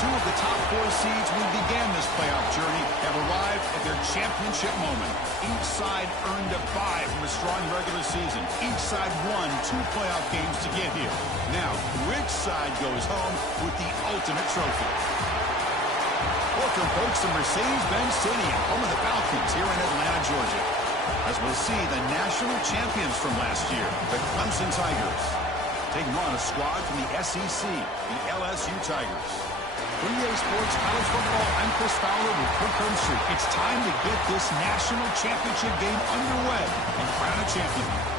Two of the top 4 seeds who began this playoff journey have arrived at their championship moment. Each side earned a bye from a strong regular season. Each side won 2 playoff games to get here. Now, which side goes home with the ultimate trophy? Welcome, folks, to Mercedes-Benz Stadium, home of the Falcons here in Atlanta, Georgia. As we'll see the national champions from last year, the Clemson Tigers, taking on a squad from the SEC, the LSU Tigers. From EA Sports College Football, I'm Chris Fowler with Quick Home Street. It's time to get this national championship game underway and crown a champion.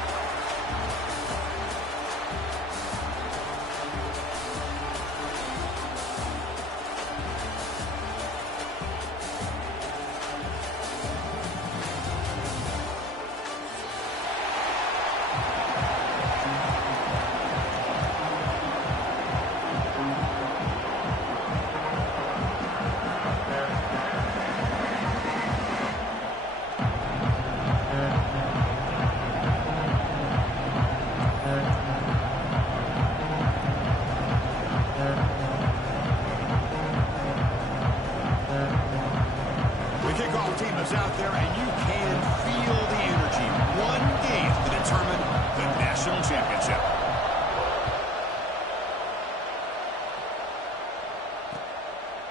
Out there, and you can feel the energy. One game to determine the national championship.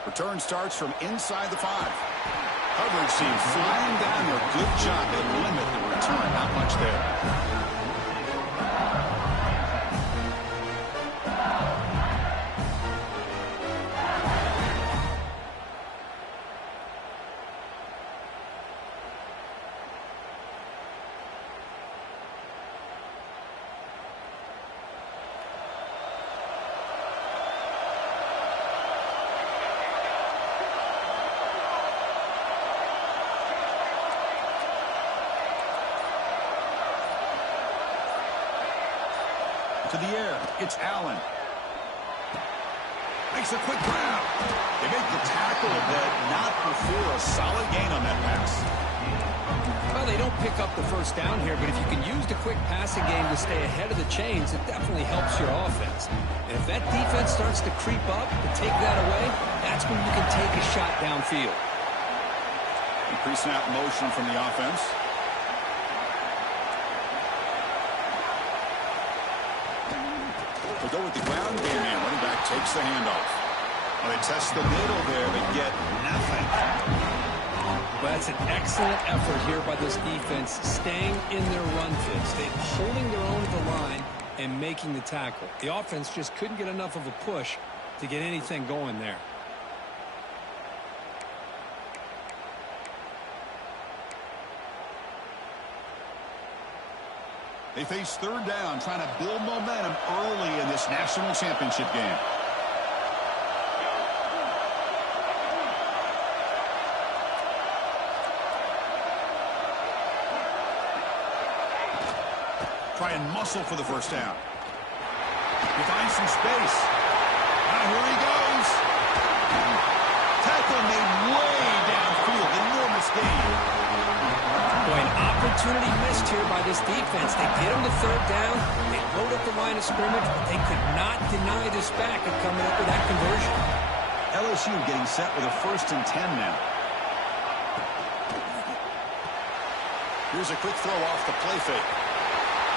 Return starts from inside the 5. Coverage seems flying down there. Good job to limit the return. Not much there. To the air, it's Allen. Makes a quick grab. They make the tackle, but not before a solid gain on that pass. Well, they don't pick up the first down here, but if you can use the quick passing game to stay ahead of the chains, it definitely helps your offense. And if that defense starts to creep up and take that away, that's when you can take a shot downfield. Pre-snap motion from the offense. We'll go with the ground game, and running back takes the handoff. Well, they test the middle there, but get nothing. Well, that's an excellent effort here by this defense, staying in their run fits. They're holding their own to the line and making the tackle. The offense just couldn't get enough of a push to get anything going there. They face third down, trying to build momentum early in this national championship game. Try and muscle for the first down. He finds some space. Now here he goes. Tackle made way downfield. Enormous gain. Boy, an opportunity missed here by this defense. They get him to third down. They load up the line of scrimmage, but they could not deny this back of coming up with that conversion. LSU getting set with a 1st and 10 now. Here's a quick throw off the play fake.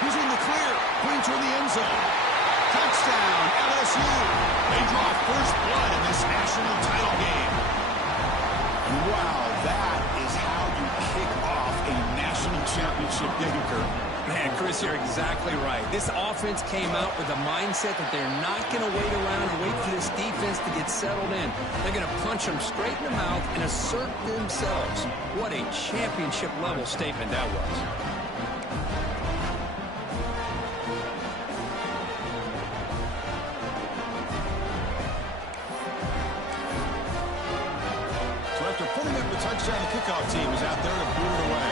He's in the clear, going toward the end zone. Touchdown, LSU. They draw first blood in this national title game. Wow, that is how you kick off a national championship game, Kurt. Man, Chris, you're exactly right. This offense came out with the mindset that they're not going to wait around and wait for this defense to get settled in. They're going to punch them straight in the mouth and assert themselves. What a championship-level statement that was. Putting up the touchdown, the kickoff team is out there to boot it away.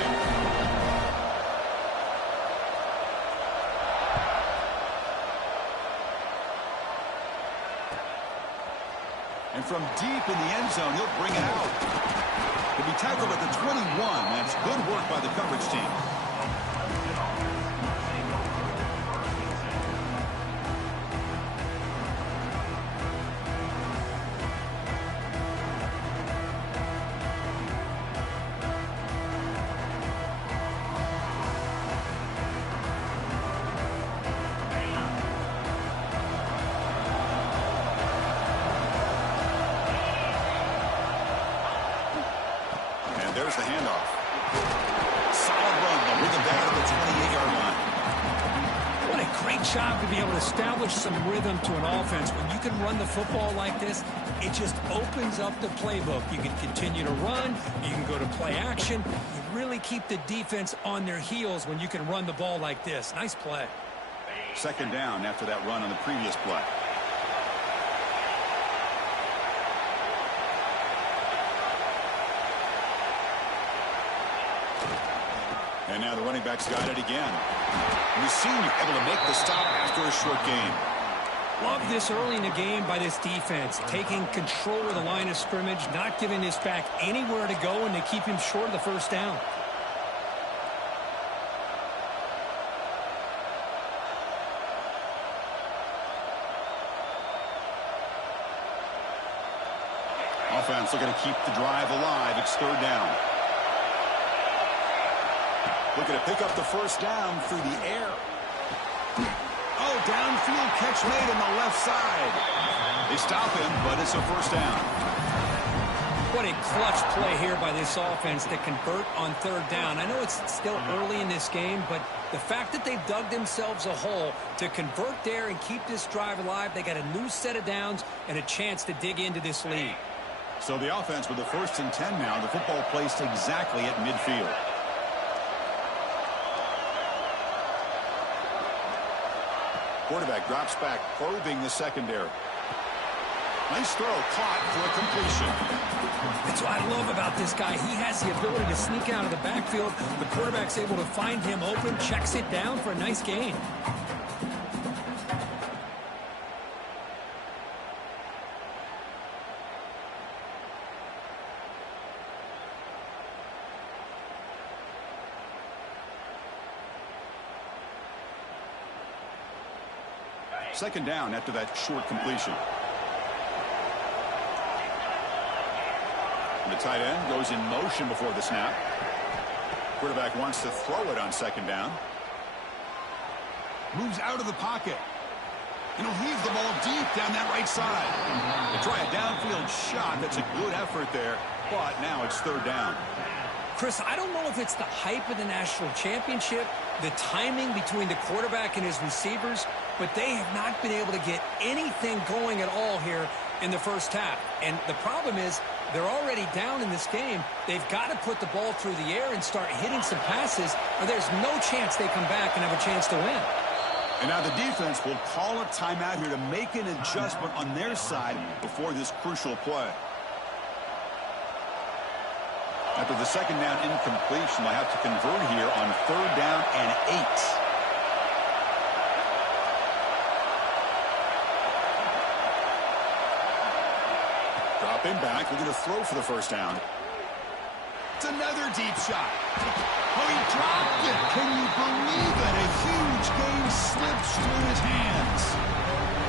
And from deep in the end zone, he'll bring it out. He'll be tackled at the 21. That's good work by the coverage team. There's the handoff. Solid run. They'll bring it down to the 28-yard line. What a great job to be able to establish some rhythm to an offense. When you can run the football like this, it just opens up the playbook. You can continue to run. You can go to play action. You really keep the defense on their heels when you can run the ball like this. Nice play. Second down after that run on the previous play. And now the running back's got it again. And the senior able to make the stop after a short gain. Love this early in the game by this defense, taking control of the line of scrimmage, not giving this back anywhere to go, and they keep him short of the first down. Offense looking to keep the drive alive. It's third down. Looking to pick up the first down through the air. Oh, downfield catch made on the left side. They stop him, but it's a first down. What a clutch play here by this offense to convert on third down. I know it's still early in this game, but the fact that they've dug themselves a hole to convert there and keep this drive alive, they got a new set of downs and a chance to dig into this lead. So the offense with the 1st and 10 now. The football placed exactly at midfield. Quarterback drops back, probing the secondary. Nice throw, caught for a completion. That's what I love about this guy. He has the ability to sneak out of the backfield. The quarterback's able to find him open, checks it down for a nice gain. Second down after that short completion. And the tight end goes in motion before the snap. Quarterback wants to throw it on second down. Moves out of the pocket. And he'll heave the ball deep down that right side. They try a downfield shot. That's a good effort there. But now it's third down. Chris, I don't know if it's the hype of the national championship, the timing between the quarterback and his receivers, but they have not been able to get anything going at all here in the first half. And the problem is they're already down in this game. They've got to put the ball through the air and start hitting some passes, or there's no chance they come back and have a chance to win. And now the defense will call a timeout here to make an adjustment on their side before this crucial play. After the second down incompletion, they'll have to convert here on third down and 8. Dropping back, looking to throw for the first down. It's another deep shot. Oh, he dropped it. Can you believe it? A huge gain slips through his hands.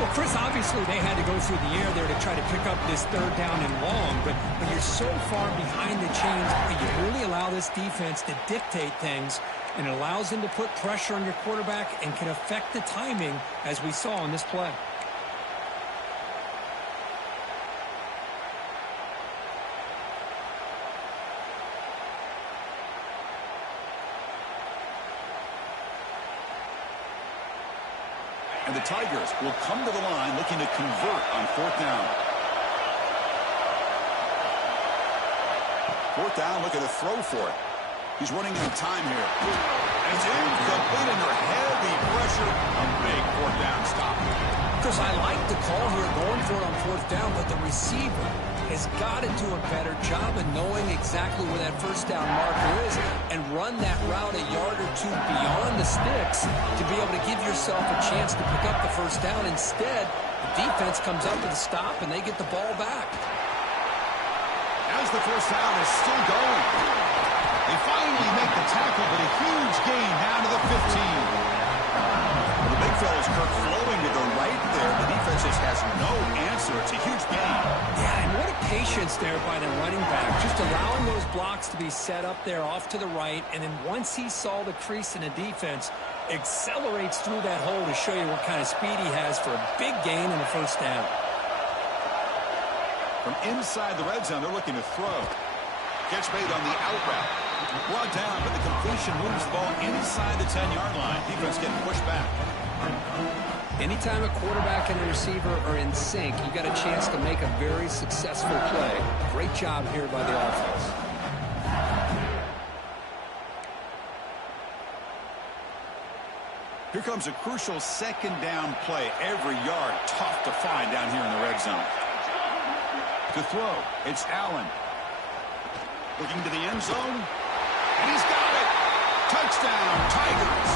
Well, Chris, obviously they had to go through the air there to try to pick up this third down and long, but when you're so far behind the chains, you really allow this defense to dictate things, and it allows them to put pressure on your quarterback and can affect the timing, as we saw in this play. And the Tigers will come to the line looking to convert on fourth down. Fourth down, looking to throw for it. He's running out of time here. And it's incomplete under heavy pressure. A big fourth down stop. Chris, I like the call here going for it on fourth down, but the receiver has got to do a better job of knowing exactly where that first down marker is and run that route a yard or two beyond the sticks to be able to give yourself a chance to pick up the first down. Instead, the defense comes up with a stop and they get the ball back. As the first down is still going. They finally make the tackle, but a huge gain down to the 15. The big fella's Kirk flowing to the right there. The defense just has no answer. It's a huge gain. Yeah, and what a patience there by the running back. Just allowing those blocks to be set up there off to the right, and then once he saw the crease in the defense, accelerates through that hole to show you what kind of speed he has for a big gain in the first down. From inside the red zone, they're looking to throw. Catch made on the out route. Brought down, but the completion moves the ball inside the 10-yard line. Defense getting pushed back. Anytime a quarterback and a receiver are in sync, you got a chance to make a very successful play. Great job here by the offense. Here comes a crucial second down play. Every yard tough to find down here in the red zone. To throw, it's Allen. Looking to the end zone. And he's got it. Touchdown, Tigers.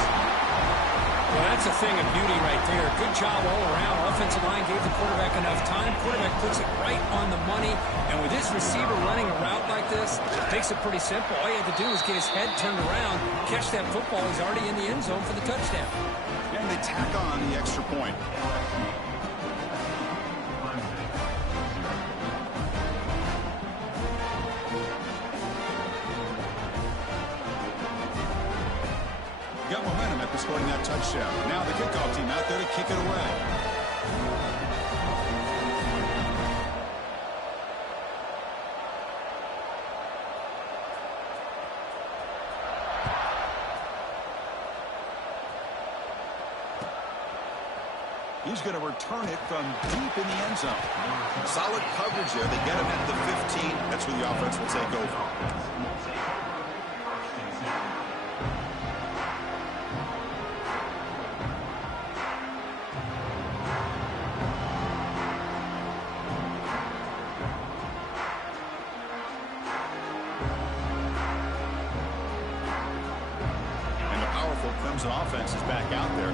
Well, that's a thing of beauty right there. Good job all around. Offensive line gave the quarterback enough time. Quarterback puts it right on the money. And with this receiver running a route like this, it makes it pretty simple. All you have to do is get his head turned around, catch that football. He's already in the end zone for the touchdown. And they tack on the extra point. Got momentum after scoring that touchdown. Now the kickoff team out there to kick it away. He's going to return it from deep in the end zone. Solid coverage there. They get him at the 15. That's where the offense will take over. Clemson offense is back out there.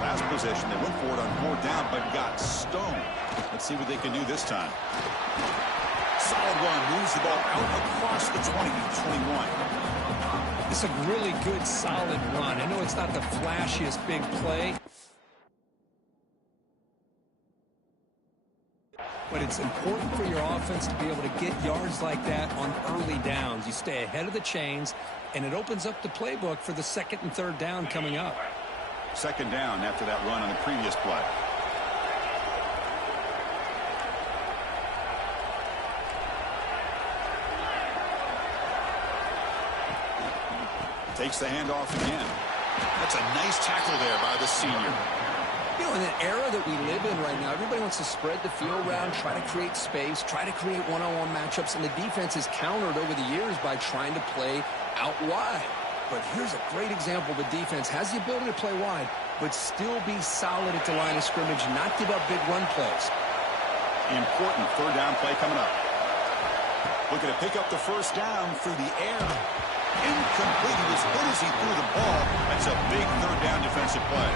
Last possession, they went for it on 4th down, but got stoned. Let's see what they can do this time. Solid run, moves the ball out across the 20 to 21. It's a really good, solid run. I know it's not the flashiest big play, but it's important for your offense to be able to get yards like that on early downs. You stay ahead of the chains, and it opens up the playbook for the 2nd and 3rd down coming up. 2nd down after that run on the previous play. Takes the handoff again. That's a nice tackle there by the senior. You know, in an era that we live in right now, everybody wants to spread the field around, try to create space, try to create one-on-one matchups, and the defense is countered over the years by trying to play out wide. But here's a great example. The defense has the ability to play wide, but still be solid at the line of scrimmage, not give up big run plays. Important 3rd down play coming up. Looking to pick up the 1st down through the air. Incomplete. He was hit as he threw the ball. That's a big 3rd down defensive play.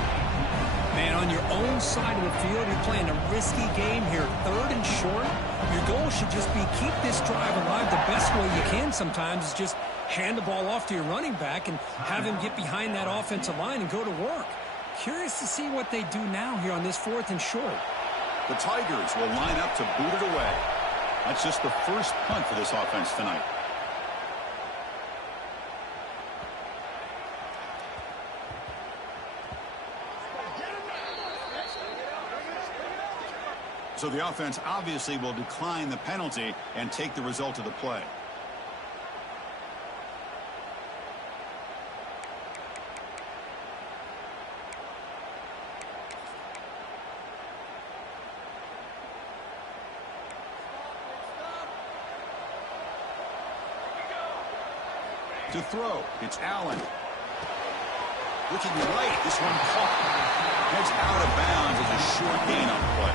Man, on your own side of the field, you're playing a risky game here. 3rd and short. Your goal should just be keep this drive alive. The best way you can sometimes is just hand the ball off to your running back and have him get behind that offensive line and go to work. Curious to see what they do now here on this 4th and short. The Tigers will line up to boot it away. That's just the first punt for this offense tonight. So the offense obviously will decline the penalty and take the result of the play. To throw, it's Allen. Looking right, this one caught. Heads out of bounds as a short gain on the play.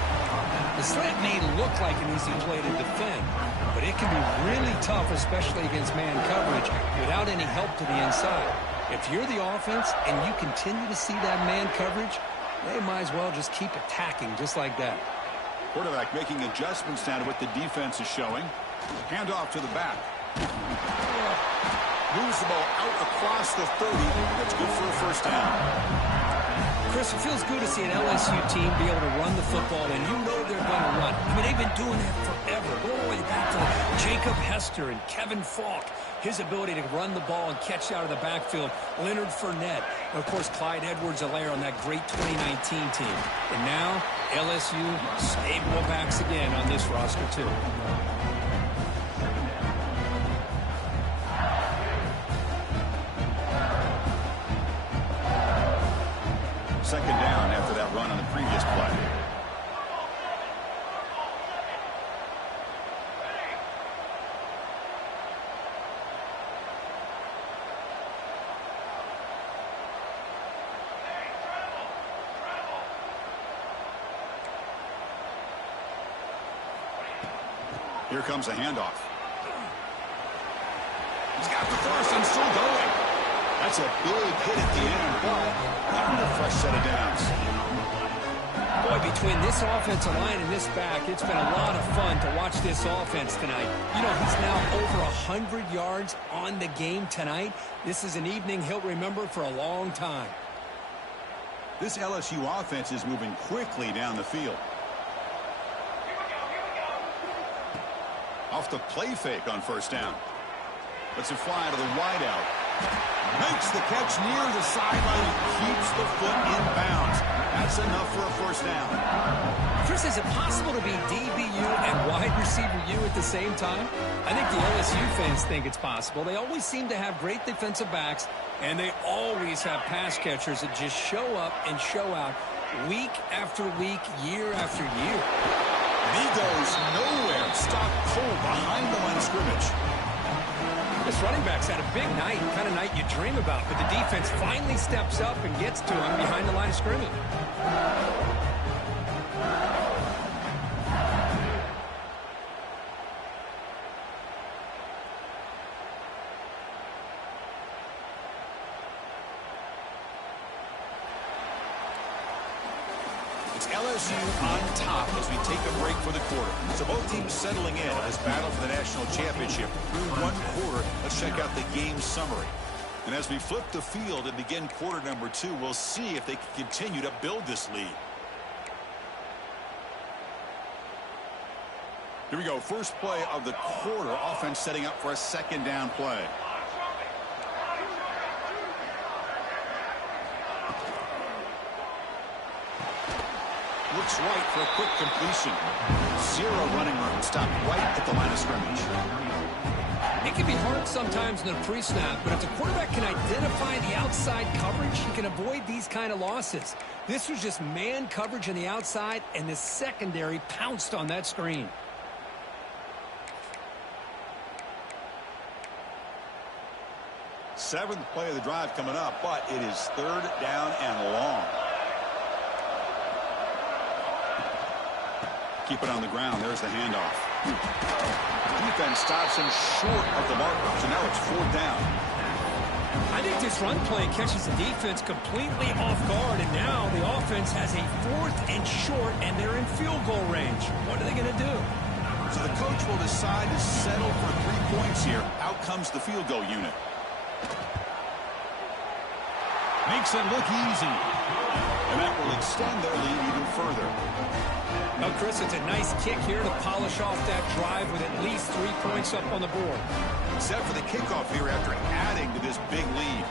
The slant may look like an easy play to defend, but it can be really tough, especially against man coverage, without any help to the inside. If you're the offense and you continue to see that man coverage, they might as well just keep attacking just like that. Quarterback making adjustments now to what the defense is showing. Handoff to the back. Moves the ball out across the 30. That's good for a 1st down. Chris, it feels good to see an LSU team be able to run the football, and you know they're going to run. I mean, they've been doing that forever. Go all the way back to Jacob Hester and Kevin Falk. His ability to run the ball and catch out of the backfield. Leonard Fournette. And, of course, Clyde Edwards-Helaire on that great 2019 team. And now, LSU stable backs again on this roster, too. Second down after that run on the previous play. Here comes a handoff. He's got the first and still going. That's a big hit at the end, but not a fresh set of downs. Boy, between this offensive line and this back, it's been a lot of fun to watch this offense tonight. You know, he's now over 100 yards on the game tonight. This is an evening he'll remember for a long time. This LSU offense is moving quickly down the field. Off the play fake on first down. Lets it fly to the wideout. Makes the catch near the sideline and keeps the foot in bounds. That's enough for a first down. Chris, is it possible to be DBU and wide receiver U at the same time? I think the LSU fans think it's possible. They always seem to have great defensive backs, and they always have pass catchers that just show up and show out week after week, year after year. He goes nowhere. Stopped cold behind the line of scrimmage. This running back's had a big night, kind of night you dream about, but the defense finally steps up and gets to him behind the line of scrimmage. It's LSU on top as we take a break for the quarter. So both teams settling in on this battle for the national championship through one quarter. Let's check out the game summary. And as we flip the field and begin quarter number 2, we'll see if they can continue to build this lead. Here we go. First play of the quarter. Offense setting up for a second down play. Looks right for a quick completion. Zero running room. Stopped right at the line of scrimmage. It can be hard sometimes in the pre-snap, but if the quarterback can identify the outside coverage, he can avoid these kind of losses. This was just man coverage on the outside, and the secondary pounced on that screen. Seventh play of the drive coming up, but it is third down and long. Keep it on the ground. There's the handoff. Defense stops him short of the marker, so now it's fourth down. I think this run play catches the defense completely off guard, and now the offense has a 4th and short, and they're in field goal range. What are they going to do? So the coach will decide to settle for 3 points here. Out comes the field goal unit. Makes it look easy. And that will extend their lead even further. Now, Chris, it's a nice kick here to polish off that drive with at least 3 points up on the board. Set for the kickoff here after adding to this big lead.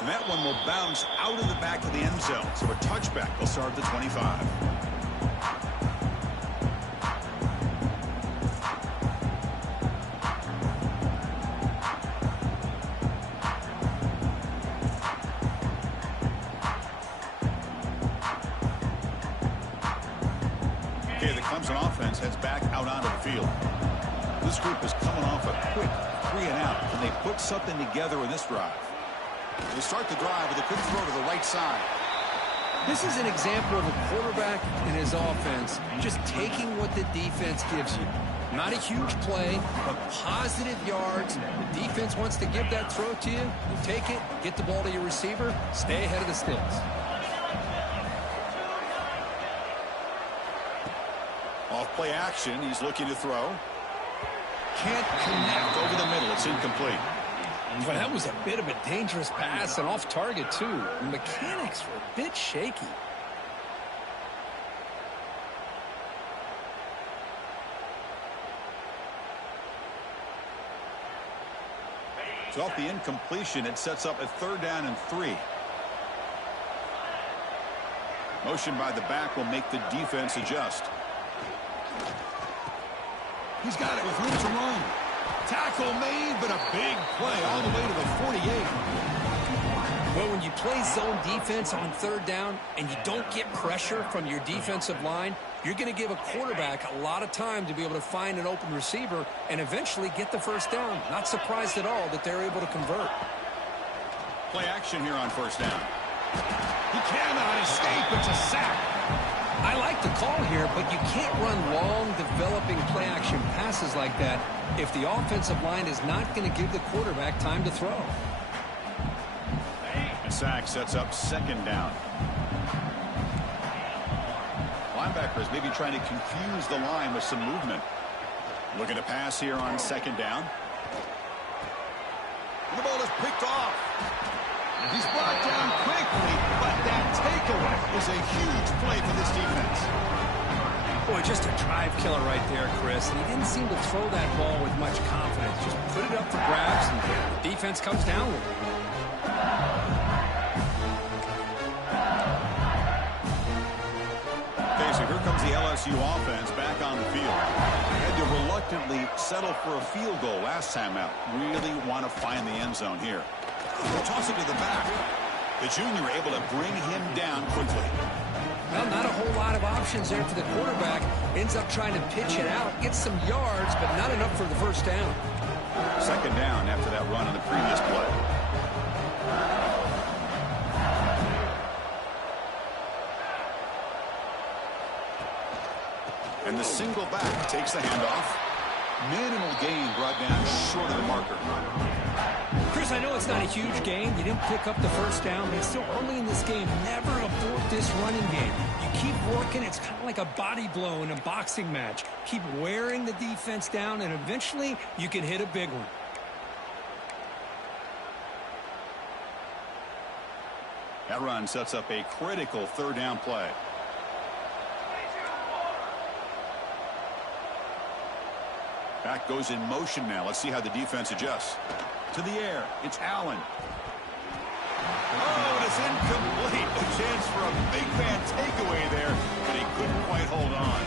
And that one will bounce out of the back of the end zone. So a touchback will start at the 25. Okay, the Clemson offense heads back out onto the field. This group is coming off a quick 3 and out. Can they put something together in this drive? They start the drive with a quick throw to the right side. This is an example of a quarterback and his offense just taking what the defense gives you. Not a huge play, but positive yards. The defense wants to give that throw to you. You take it, get the ball to your receiver, stay ahead of the sticks. Off play action, he's looking to throw. Can't connect over the middle. It's incomplete. But that was a bit of a dangerous pass and off target, too. The mechanics were a bit shaky. So off the incompletion, it sets up a 3rd down and 3. Motion by the back will make the defense adjust. He's got it with room to run. Tackle made, but a big play all the way to the 48. Well, when you play zone defense on third down and you don't get pressure from your defensive line, you're going to give a quarterback a lot of time to be able to find an open receiver and eventually get the first down. Not surprised at all that they're able to convert. Play action here on first down. He cannot escape. It's a sack. I like the call here, but you can't run long, developing play-action passes like that if the offensive line is not going to give the quarterback time to throw. The sack sets up second down. Linebackers maybe trying to confuse the line with some movement. Looking to pass here on second down. The ball is picked off. He's brought down quickly, but that takeaway is a huge play for this defense. Boy, just a drive killer right there, Chris. And he didn't seem to throw that ball with much confidence. Just put it up for grabs, and the defense comes down with it. Okay, so here comes the LSU offense back on the field. Had to reluctantly settle for a field goal last time out. Really want to find the end zone here. They'll toss it to the back. The junior able to bring him down quickly. Well, not a whole lot of options there for the quarterback. Ends up trying to pitch it out, gets some yards, but not enough for the first down. Second down after that run on the previous play. And the single back takes the handoff. Minimal gain brought down short of the marker. Chris, I know it's not a huge gain. You didn't pick up the first down, but it's still early in this game. Never abort this running game. You keep working. It's kind of like a body blow in a boxing match. Keep wearing the defense down, and eventually you can hit a big one. That run sets up a critical third down play. Back goes in motion now. Let's see how the defense adjusts. To the air. It's Allen. Oh, it's incomplete. A chance for a big man takeaway there, but he couldn't quite hold on.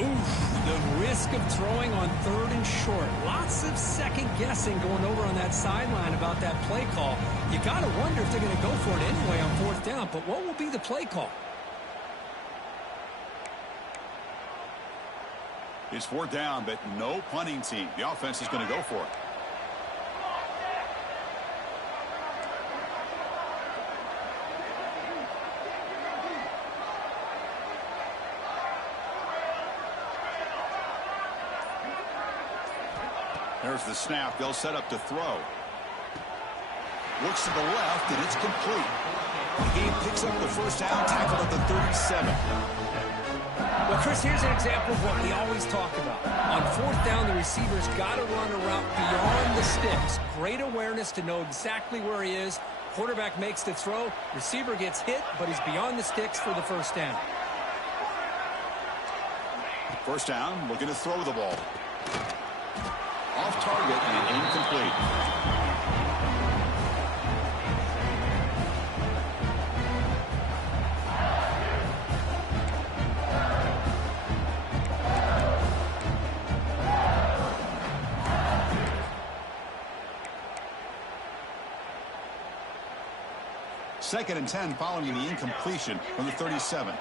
Oof, the risk of throwing on third and short. Lots of second guessing going over on that sideline about that play call. You got to wonder if they're going to go for it anyway on fourth down, but what will be the play call? It's fourth down, but no punting team. The offense is going to go for it. There's the snap. They'll set up to throw. Looks to the left, and it's complete. The game picks up the first down, tackled at the 37. Well, Chris, here's an example of what we always talk about. On fourth down, the receiver's got to run a route beyond the sticks. Great awareness to know exactly where he is. Quarterback makes the throw. Receiver gets hit, but he's beyond the sticks for the first down. First down, looking to throw the ball. Off target and incomplete. Second and 10 following the incompletion from the 37.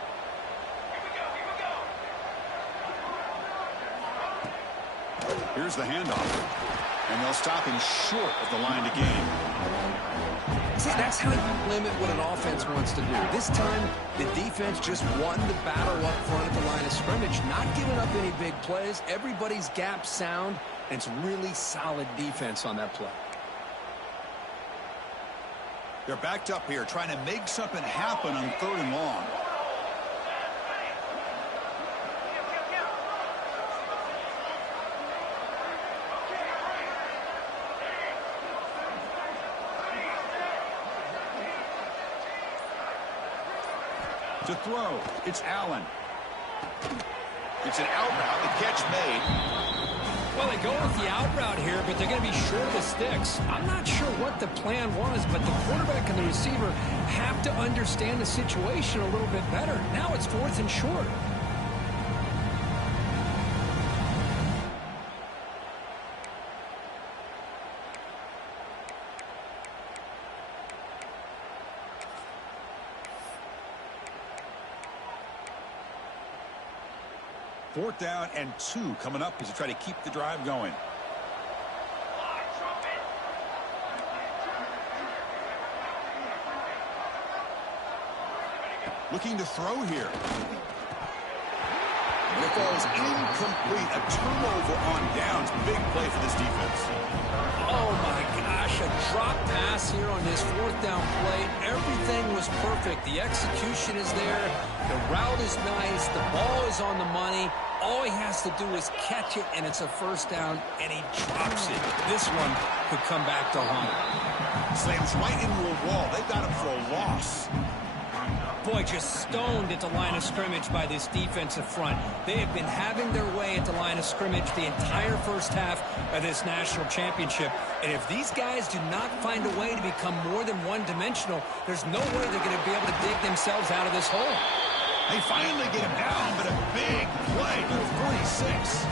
Here's the handoff. And they'll stop him short of the line to gain. See, that's how you limit what an offense wants to do. This time, the defense just won the battle up front at the line of scrimmage, not giving up any big plays. Everybody's gap sound, and it's really solid defense on that play. They're backed up here trying to make something happen on third and long. To throw, it's Allen. It's an out route, the catch made. Well, they go with the out route here, but they're going to be short of the sticks. I'm not sure what the plan was, but the quarterback and the receiver have to understand the situation a little bit better. Now it's fourth and short. 4th down and 2 coming up as they try to keep the drive going. Looking to throw here. And it falls incomplete. A turnover on downs. Big play for this defense. Oh, my gosh. A drop pass here on this 4th down play. Everything was perfect. The execution is there. The route is nice. The ball is on the money. All he has to do is catch it, and it's a 1st down, and he drops it. This one could come back to haunt. Slams right into a wall. They got him for a loss. Boy, just stoned at the line of scrimmage by this defensive front. They have been having their way at the line of scrimmage the entire first half of this national championship. And if these guys do not find a way to become more than one-dimensional, there's no way they're going to be able to dig themselves out of this hole. They finally get him down, but a big play to the 46.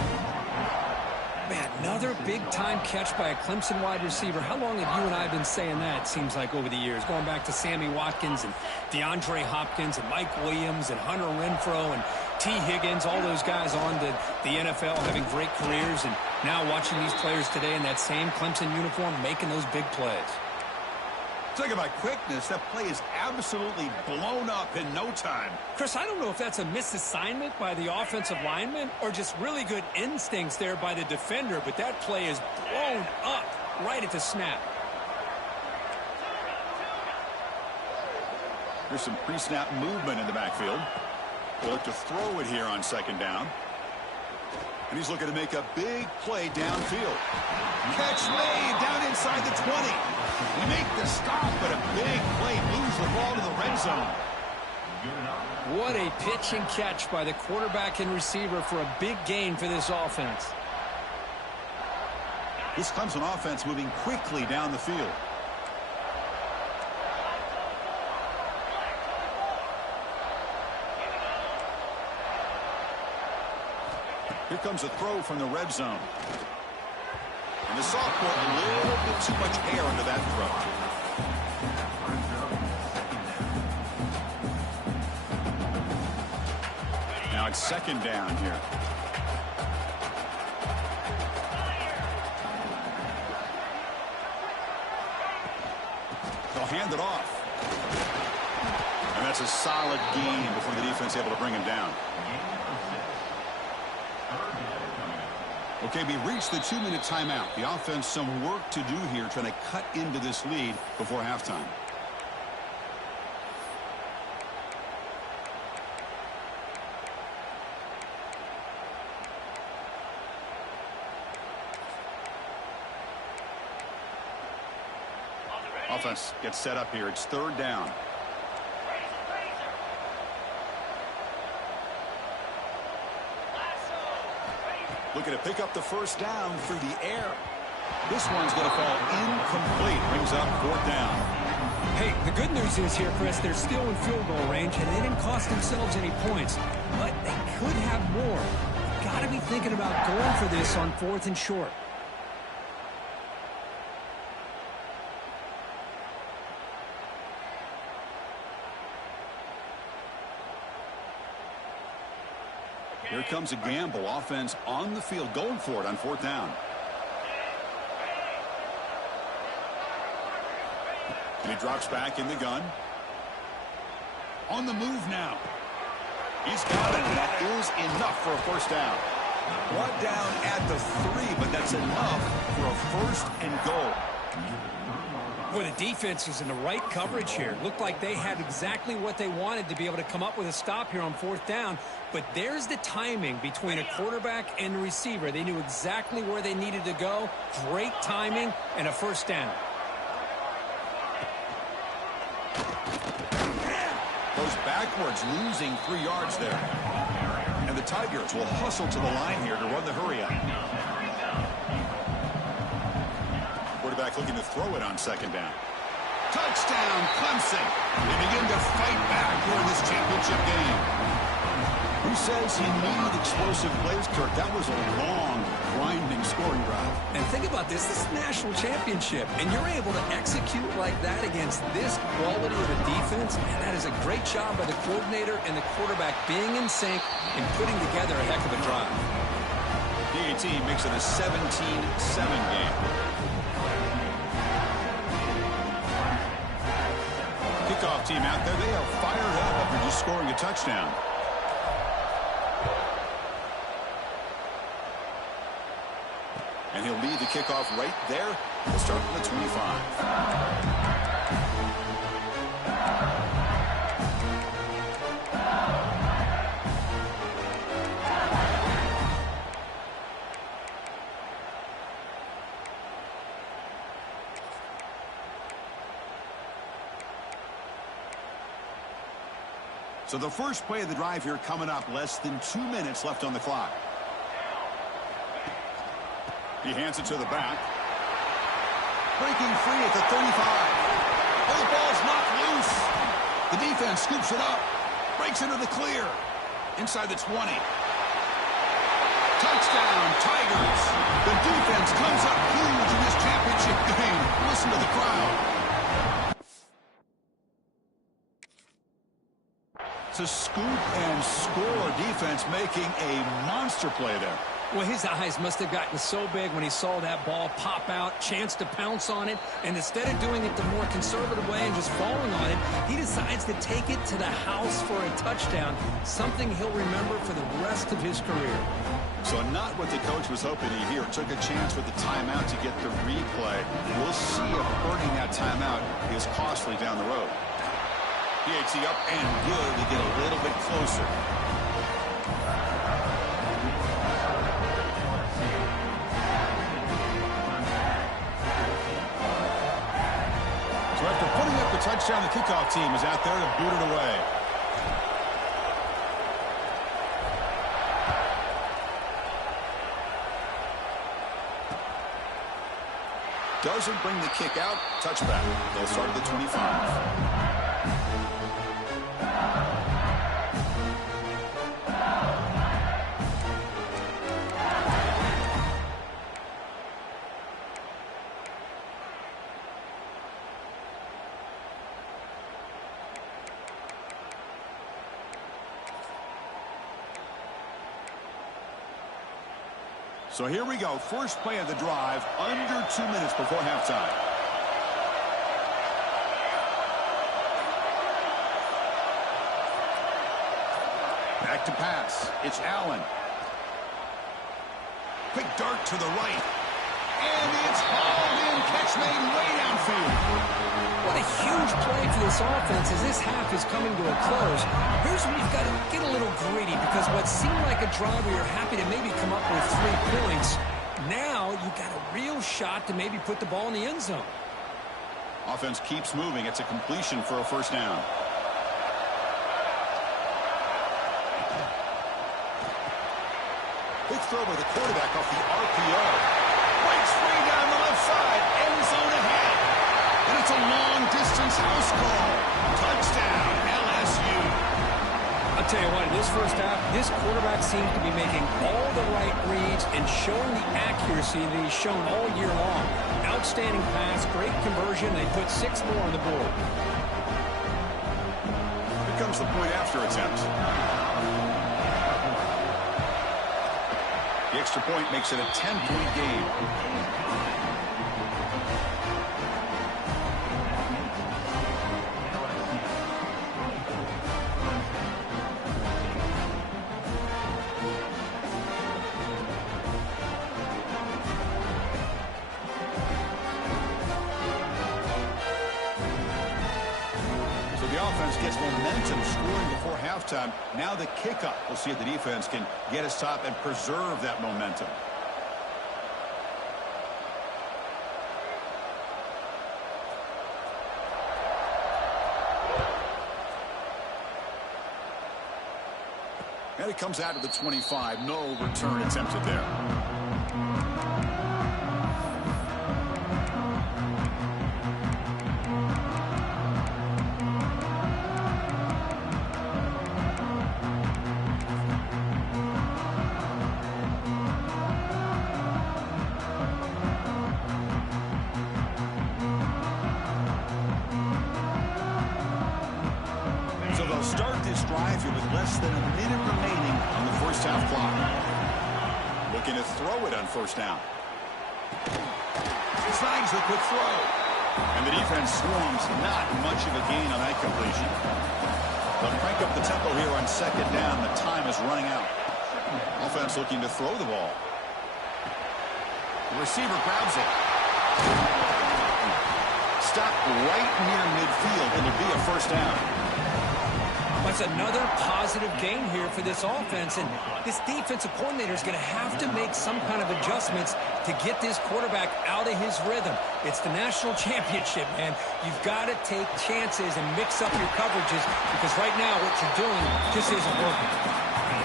Man, another big-time catch by a Clemson wide receiver. How long have you and I been saying that, it seems like, over the years? Going back to Sammy Watkins and DeAndre Hopkins and Mike Williams and Hunter Renfrow and T. Higgins, all those guys on to the NFL having great careers, and now watching these players today in that same Clemson uniform making those big plays. Talk about quickness. That play is absolutely blown up in no time. Chris, I don't know if that's a misassignment by the offensive lineman or just really good instincts there by the defender, but that play is blown up right at the snap. There's some pre-snap movement in the backfield. We'll look to throw it here on 2nd down. And he's looking to make a big play downfield. Catch made down inside the 20. We make the stop, but a big play moves the ball to the red zone. What a pitch and catch by the quarterback and receiver for a big gain for this offense. This Clemson offense moving quickly down the field. Here comes a throw from the red zone. And the sophomore, a little bit too much air under that throw. Now it's 2nd down here. They'll hand it off. And that's a solid gain before the defense able to bring him down. Okay, we reached the 2-minute timeout. The offense some work to do here, trying to cut into this lead before halftime. Offense gets set up here. It's 3rd down. Looking to pick up the 1st down through the air. This one's going to fall incomplete. Brings up 4th down. Hey, the good news is here, Chris, they're still in field goal range, and they didn't cost themselves any points. But they could have more. Got to be thinking about going for this on 4th and short. Here comes a gamble. Offense on the field, going for it on 4th down. And he drops back in the gun. On the move now. He's got it, and that is enough for a 1st down. Brought down at the 3, but that's enough for a 1st and goal. Boy, the defense is in the right coverage here. Looked like they had exactly what they wanted to be able to come up with a stop here on 4th down. But there's the timing between a quarterback and the receiver. They knew exactly where they needed to go. Great timing and a 1st down. Goes backwards, losing 3 yards there. And the Tigers will hustle to the line here to run the hurry up. Quarterback looking to throw it on 2nd down. Touchdown, Clemson. They begin to fight back here in this championship game. says he needed explosive plays, Kirk? That was a long, grinding scoring drive. And think about this. This is a national championship, and you're able to execute like that against this quality of a defense, and that is a great job by the coordinator and the quarterback being in sync and putting together a heck of a drive. PAT makes it a 17-7 game. Kickoff team out there. They are fired up after just scoring a touchdown. And he'll lead the kickoff right there. We'll start from the 25. So the first play of the drive here coming up. Less than 2 minutes left on the clock. He hands it to the back. Breaking free at the 35. Oh, the ball's knocked loose. The defense scoops it up. Breaks into the clear. Inside the 20. Touchdown, Tigers. The defense comes up huge in this championship game. Listen to the crowd. It's a scoop and score defense making a monster play there. Well, his eyes must have gotten so big when he saw that ball pop out, chance to pounce on it, and instead of doing it the more conservative way and just falling on it, he decides to take it to the house for a touchdown, something he'll remember for the rest of his career. So not what the coach was hoping to hear. Took a chance with the timeout to get the replay. We'll see if burning that timeout is costly down the road. PAT up and good to get a little bit closer. So after putting up the touchdown, the kickoff team is out there to boot it away. Doesn't bring the kick out. Touchback. They'll start at the 25. So here we go. First play of the drive, under 2 minutes before halftime. Back to pass. It's Allen. Quick dart to the right. And it's hauled in. Catch made way downfield. What a huge play for this offense as this half is coming to a close. Here's where you've got to get a little greedy because what seemed like a drive where you're happy to maybe come up with 3 points, now you've got a real shot to maybe put the ball in the end zone. Offense keeps moving. It's a completion for a first down. Big throw by the quarterback off the RPO. Breaks free down the left side. End zone ahead. And it's a long-distance house call. Touchdown, LSU. I'll tell you what, in this first half, this quarterback seems to be making all the right reads and showing the accuracy that he's shown all year long. Outstanding pass, great conversion. They put 6 more on the board. Here comes the point after attempt. The extra point makes it a 10-point game. Offense gets momentum scoring before halftime. Now the kickoff. We'll see if the defense can get a stop and preserve that momentum. And it comes out of the 25. No return attempted there. drive here with less than a minute remaining on the first half clock. Looking to throw it on first down. Snags the quick throw. And the defense swarms. Not much of a gain on that completion. They'll crank up the tempo here on second down. The time is running out. Offense looking to throw the ball. The receiver grabs it. Stopped right near midfield, and it'll be a first down. That's another positive gain here for this offense, and this defensive coordinator is going to have to make some kind of adjustments to get this quarterback out of his rhythm. It's the national championship, man. You've got to take chances and mix up your coverages because right now what you're doing just isn't working.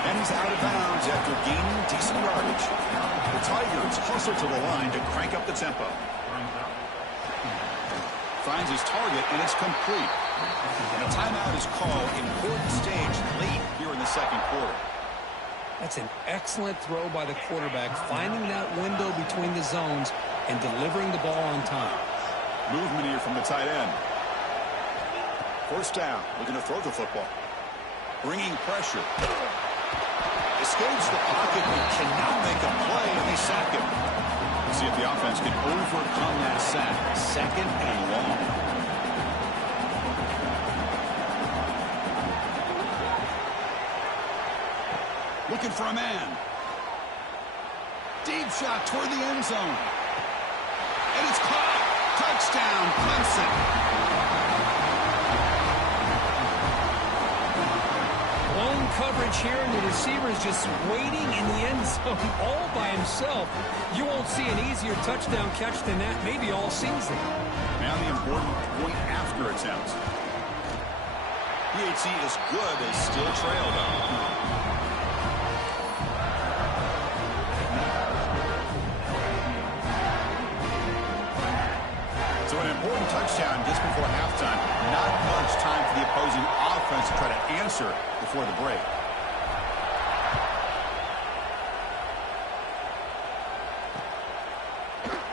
And he's out of bounds after gaining decent yardage. The Tigers hustle to the line to crank up the tempo. Finds his target, and it's complete. And a timeout is called. Important stage late here in the second quarter. That's an excellent throw by the quarterback, finding that window between the zones and delivering the ball on time. Movement here from the tight end. First down, looking to throw the football. Bringing pressure. Escapes the pocket, but cannot make a play, and they sack him. We'll see if the offense can overcome that sack. Second and long. Looking for a man. Deep shot toward the end zone. And it's caught. Touchdown, Clemson. Blown coverage here, and the receiver is just waiting in the end zone all by himself. You won't see an easier touchdown catch than that maybe all season. Now the important point after attempts. PHC is good. They still trail, though. So an important touchdown just before halftime. Not much time for the opposing offense to try to answer before the break.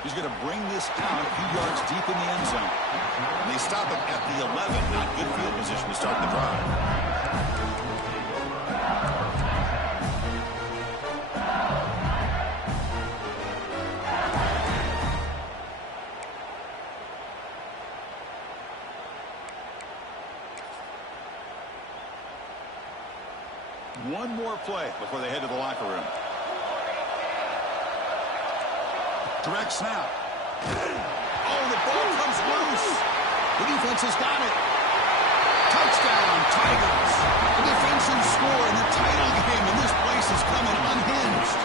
He's going to bring this out a few yards deep in the end zone. And they stop him at the 11. Not good field position to start the drive. One more play before they head to the locker room. Direct snap. Oh, the ball comes loose. The defense has got it. Touchdown, Tigers. The defensive score in the title game, and this place is coming unhinged.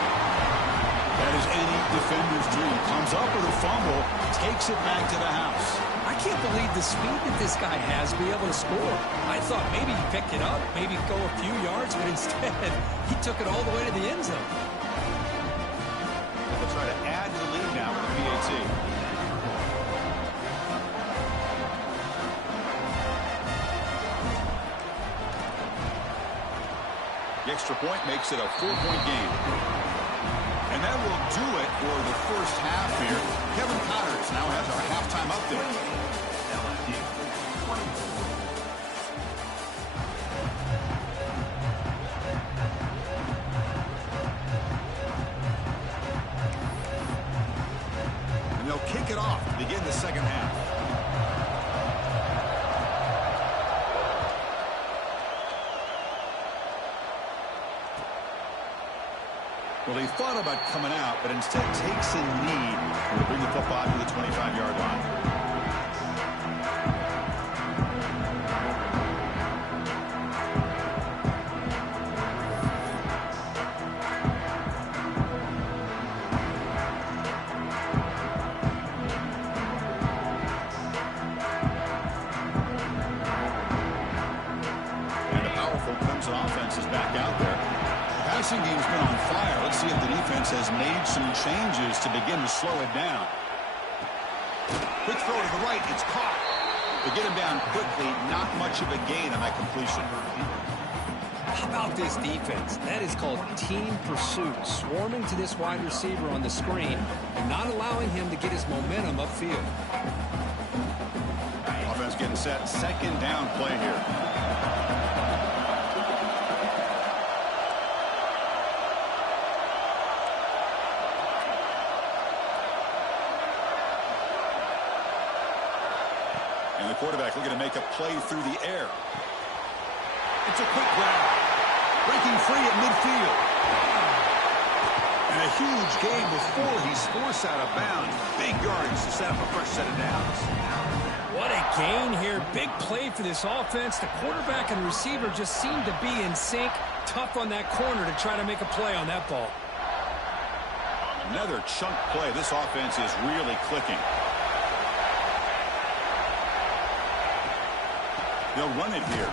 That is any defender's dream. Comes up with a fumble, takes it back to the house. I can't believe the speed that this guy has to be able to score. I thought maybe he picked it up, maybe go a few yards, but instead he took it all the way to the end zone. They'll try to add to the lead now with the PAT. The extra point makes it a 4-point game. And that will do it for the first half here. Kevin Connors now has our halftime update. And they'll kick it off to begin the second half. Well, he thought about coming out, but instead takes a knee and will bring the football to the 25-yard line. And the powerful Clemson offense is back out there. Passing game's been on fire. Let's see if the defense has made some changes to begin to slow it down. Quick throw to the right. It's caught. They get him down quickly. Not much of a gain on that completion. How about this defense? That is called team pursuit. Swarming to this wide receiver on the screen and not allowing him to get his momentum upfield. Offense getting set. Second down play here. Quarterback looking to make a play through the air. It's a quick grab. Breaking free at midfield. And a huge gain before he's forced out of bounds. Big yardage to set up a fresh set of downs. What a gain here. Big play for this offense. The quarterback and receiver just seem to be in sync. Tough on that corner to try to make a play on that ball. Another chunk play. This offense is really clicking. They'll run it here.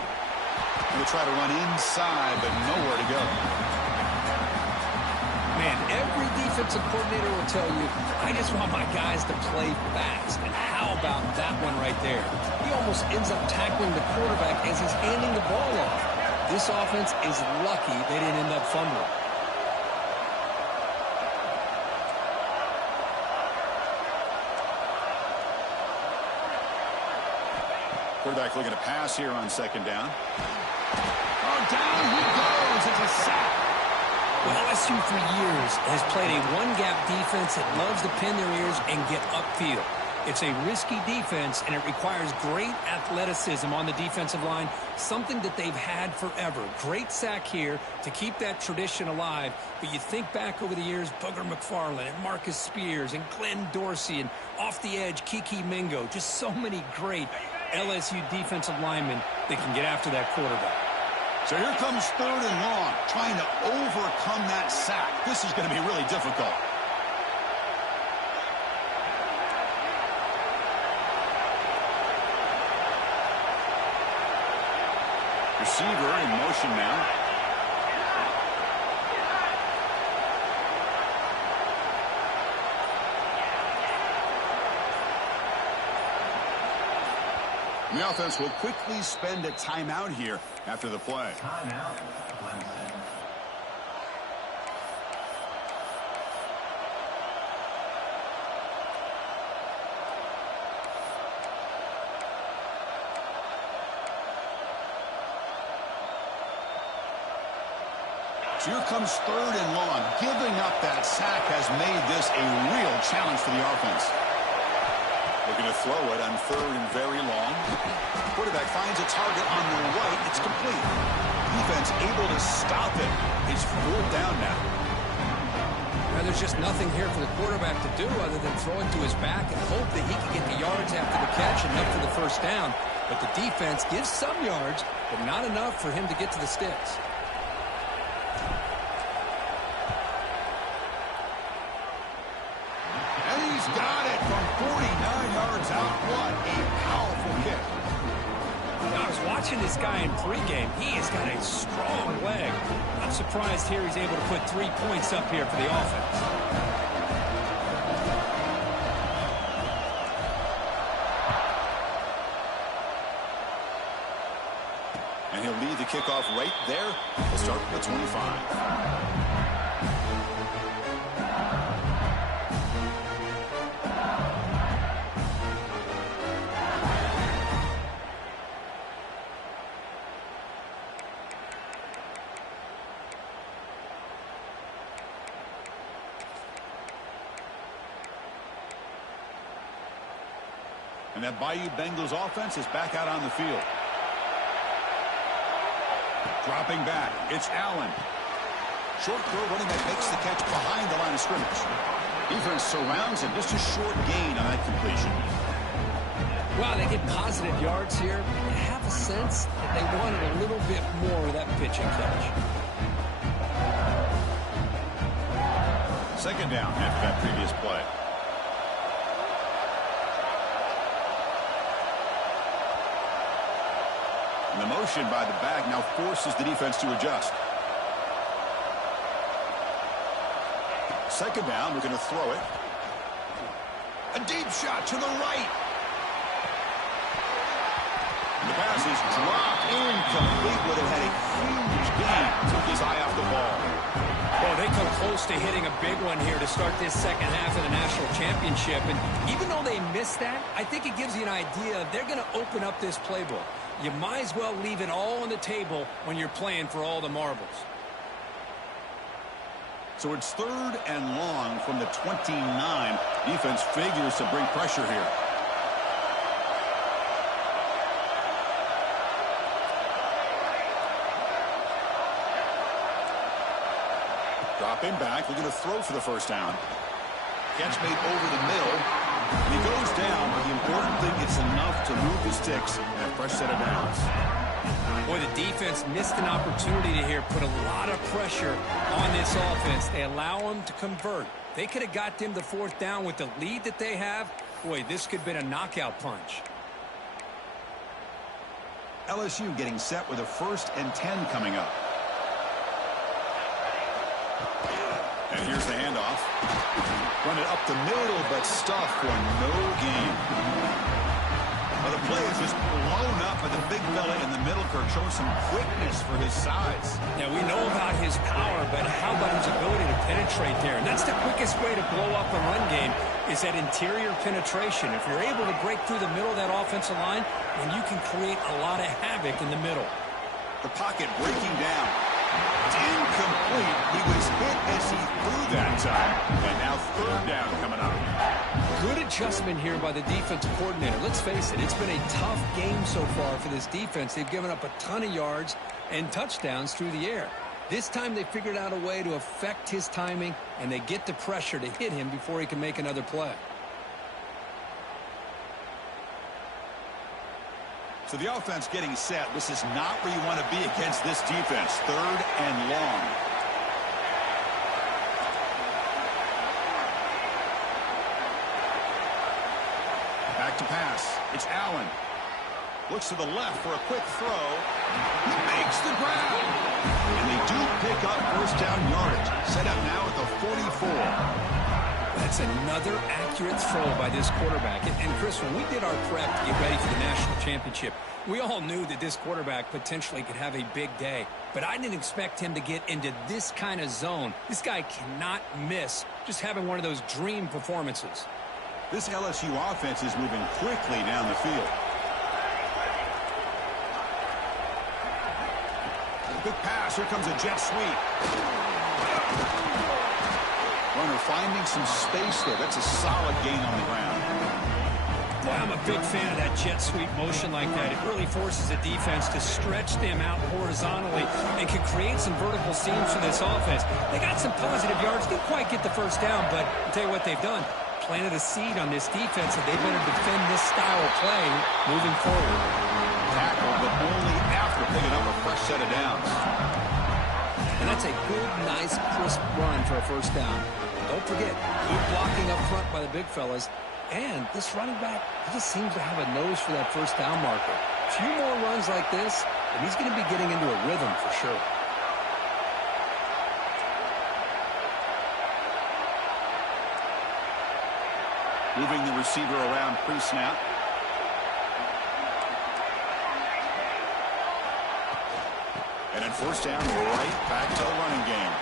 They'll try to run inside, but nowhere to go. Man, every defensive coordinator will tell you, I just want my guys to play fast. And how about that one right there? He almost ends up tackling the quarterback as he's handing the ball off. This offense is lucky they didn't end up fumbling. Quarterback looking to pass here on second down. Oh, down he goes. It's a sack. Well, LSU for years has played a one-gap defense that loves to pin their ears and get upfield. It's a risky defense, and it requires great athleticism on the defensive line, something that they've had forever. Great sack here to keep that tradition alive. But you think back over the years, Booger McFarland and Marcus Spears and Glenn Dorsey and off the edge, Kiki Mingo. Just so many great LSU defensive linemen that can get after that quarterback. So here comes third and long, trying to overcome that sack. This is going to be really difficult. Receiver in motion now. The offense will quickly spend a timeout here after the play. Timeout, Clemson. So here comes third and long. Giving up that sack has made this a real challenge for the offense. Looking to throw it on third and very long. Quarterback finds a target on the right. It's complete. Defense able to stop it. It's fourth down now. Now, there's just nothing here for the quarterback to do other than throw it to his back and hope that he can get the yards after the catch enough for the first down. But the defense gives some yards, but not enough for him to get to the sticks. Got it from 49 yards out. What a powerful kick. Now, I was watching this guy in pregame. He has got a strong leg. I'm surprised here he's able to put 3 points up here for the offense. And he'll lead the kickoff right there. We'll start with the 25. And that Bayou Bengals offense is back out on the field. Dropping back, it's Allen. Short throw, running back makes the catch behind the line of scrimmage. Defense surrounds him, just a short gain on that completion. Wow, they get positive yards here. I have a sense that they wanted a little bit more of that pitch and catch. Second down after that previous play. And the motion by the back now forces the defense to adjust. Second down, we're going to throw it. A deep shot to the right. And the pass is dropped incomplete, where they had a huge gain. Took his eye off the ball. Well, they come close to hitting a big one here to start this second half of the national championship. And even though they missed that, I think it gives you an idea they're going to open up this playbook. You might as well leave it all on the table when you're playing for all the marbles. So it's third and long from the 29. Defense figures to bring pressure here. Dropping back, looking to throw for the first down. Catch made over the middle. And he goes down, but the important thing, it's enough to move the sticks and a fresh set of downs. Boy, the defense missed an opportunity to here put a lot of pressure on this offense. They allow them to convert. They could have got them the fourth down with the lead that they have. Boy, this could have been a knockout punch. LSU getting set with a 1st and 10 coming up. And here's the handoff. Run it up the middle, but stuffed for no gain. Well, the play is just blown up by the big fella in the middle. Kirk showing some quickness for his size. Yeah, we know about his power, but how about his ability to penetrate there? And that's the quickest way to blow up a run game is that interior penetration. If you're able to break through the middle of that offensive line, then you can create a lot of havoc in the middle. The pocket breaking down. It's incomplete. He was hit as he threw that time. And now 3rd down coming up. Good adjustment here by the defensive coordinator. Let's face it, it's been a tough game so far for this defense. They've given up a ton of yards and touchdowns through the air. This time they figured out a way to affect his timing, and they get the pressure to hit him before he can make another play. So the offense getting set. This is not where you want to be against this defense. 3rd and long. Back to pass. It's Allen. Looks to the left for a quick throw. He makes the grab. And they do pick up 1st down yardage. Set up now at the 44. That's another accurate throw by this quarterback. And Chris, when we did our prep to get ready for the national championship, we all knew that this quarterback potentially could have a big day. But I didn't expect him to get into this kind of zone. This guy cannot miss just having one of those dream performances. This LSU offense is moving quickly down the field. Good pass. Here comes a jet sweep. Runner finding some space there. That's a solid gain on the ground. Boy, I'm a big fan of that jet sweep motion like that. It really forces the defense to stretch them out horizontally and can create some vertical seams for this offense. They got some positive yards. Didn't quite get the first down, but I'll tell you what they've done. Planted a seed on this defense, and they better defend this style of play moving forward. Tackle, but only after picking up a fresh set of downs. And that's a good, nice, crisp run for a first down. Don't forget, good blocking up front by the big fellas. And this running back, he just seems to have a nose for that first down marker. A few more runs like this, and he's going to be getting into a rhythm for sure. Moving the receiver around pre-snap. And in 1st down, right back to the running game.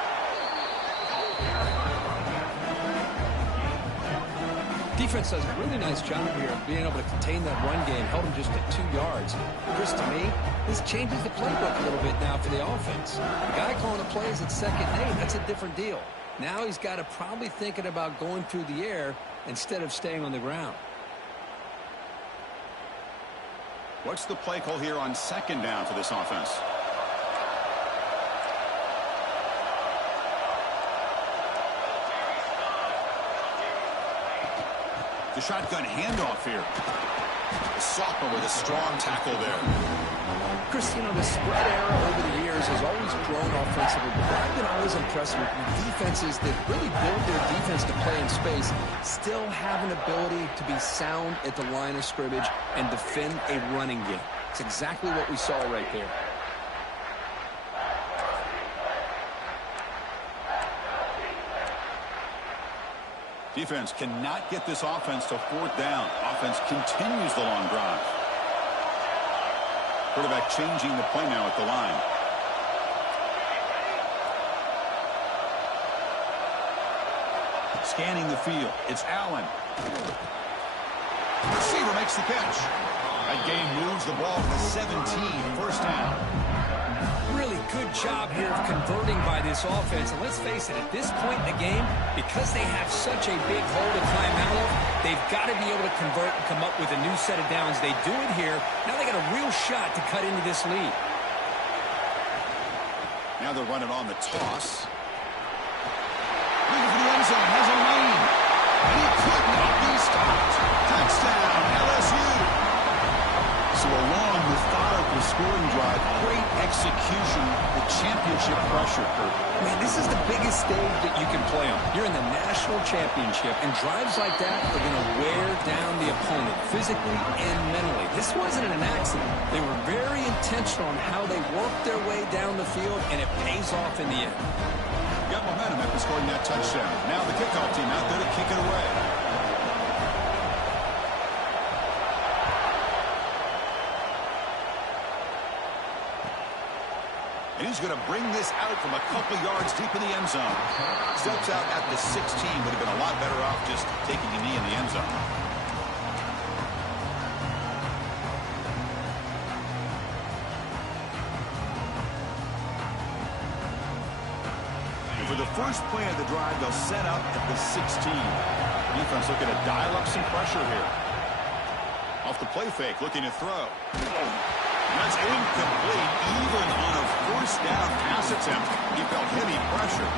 Defense does a really nice job here of being able to contain that run game. Held him just at 2 yards. Chris, to me, this changes the playbook a little bit now for the offense. The guy calling the plays at 2nd and 8, that's a different deal. Now he's got to probably thinking about going through the air instead of staying on the ground. What's the play call here on 2nd down for this offense? The shotgun handoff here. The sophomore with a strong tackle there. Chris, you know, the spread era over the years has always grown offensively, but I've been always impressed with defenses that really build their defense to play in space, still have an ability to be sound at the line of scrimmage and defend a running game. It's exactly what we saw right there. Defense cannot get this offense to 4th down. Offense continues the long drive. Quarterback changing the play now at the line. Scanning the field. It's Allen. Receiver makes the catch. That gain moves the ball to the 17. 1st down. Really good job here of converting by this offense. And let's face it, at this point in the game, because they have such a big hole to climb out of, they've got to be able to convert and come up with a new set of downs. They do it here. Now they got a real shot to cut into this lead. Now they're running on the toss. zone, has a lane. And he could not be stopped. Touchdown, LSU. So a long, methodical scoring drive. Great execution with championship pressure. Man, this is the biggest stage that you can play on. You're in the national championship, and drives like that are going to wear down the opponent physically and mentally. This wasn't an accident. They were very intentional on how they worked their way down the field, and it pays off in the end. Got momentum after scoring that touchdown. Now the kickoff team out there to kick it away. And he's going to bring this out from a couple yards deep in the end zone. Steps out at the 16. Would have been a lot better off just taking a knee in the end zone. And for the first play of the drive, they'll set up at the 16. Defense looking to dial up some pressure here. Off the play fake, looking to throw. That's incomplete, even on a first down pass attempt. He felt heavy pressure.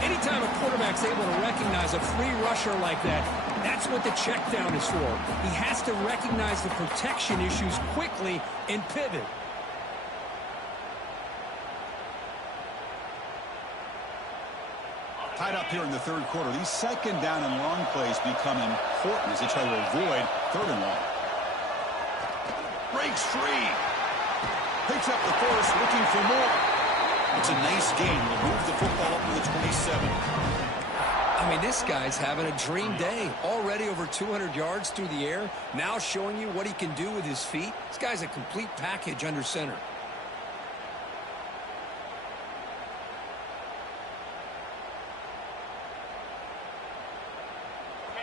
Anytime a quarterback's able to recognize a free rusher like that, that's what the check down is for. He has to recognize the protection issues quickly and pivot. Tied up here in the third quarter. These second down and long plays become important as they try to avoid third and long. Breaks free. Picks up the first, looking for more. It's a nice game. We'll move the football up to the 27. I mean, this guy's having a dream day. Already over 200 yards through the air. Now showing you what he can do with his feet. This guy's a complete package under center.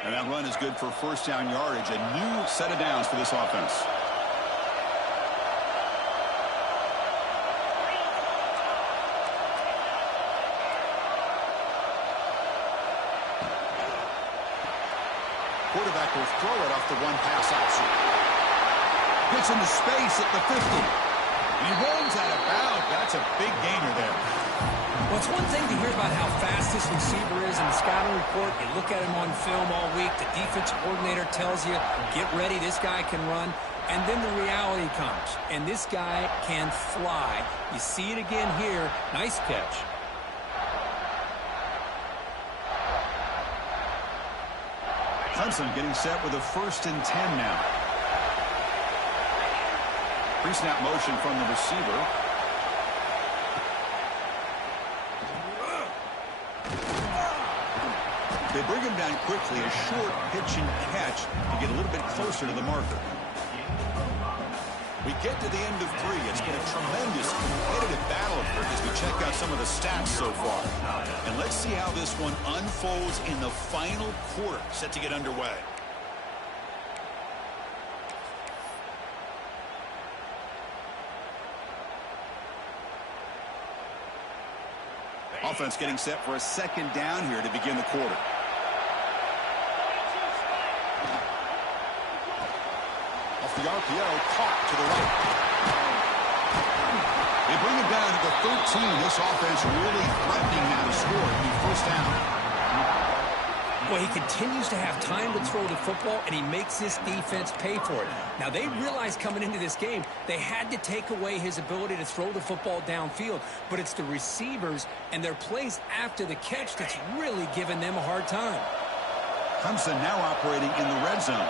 And that run is good for first down yardage. A new set of downs for this offense. Quarterback will throw it off the one pass option. Gets into space at the 50. And he rolls out of bounds. That's a big gainer there. Well, it's one thing to hear about how fast this receiver is in the scouting report. You look at him on film all week. The defense coordinator tells you, get ready, this guy can run. And then the reality comes. And this guy can fly. You see it again here. Nice catch. Clemson getting set with a 1st and 10 now. Pre-snap motion from the receiver. They bring him down quickly, a short pitch and catch to get a little bit closer to the marker. We get to the end of 3. It's been a tremendous competitive battle here as we check out some of the stats so far. And let's see how this one unfolds in the final quarter, set to get underway. Offense getting set for a second down here to begin the quarter. Off the RPO, caught to the right. They bring him down to the 13. This offense really threatening now to score. It'll be first down. Well, he continues to have time to throw the football, and he makes this defense pay for it. Now, they realized coming into this game, they had to take away his ability to throw the football downfield. But it's the receivers and their plays after the catch that's really giving them a hard time. Clemson now operating in the red zone.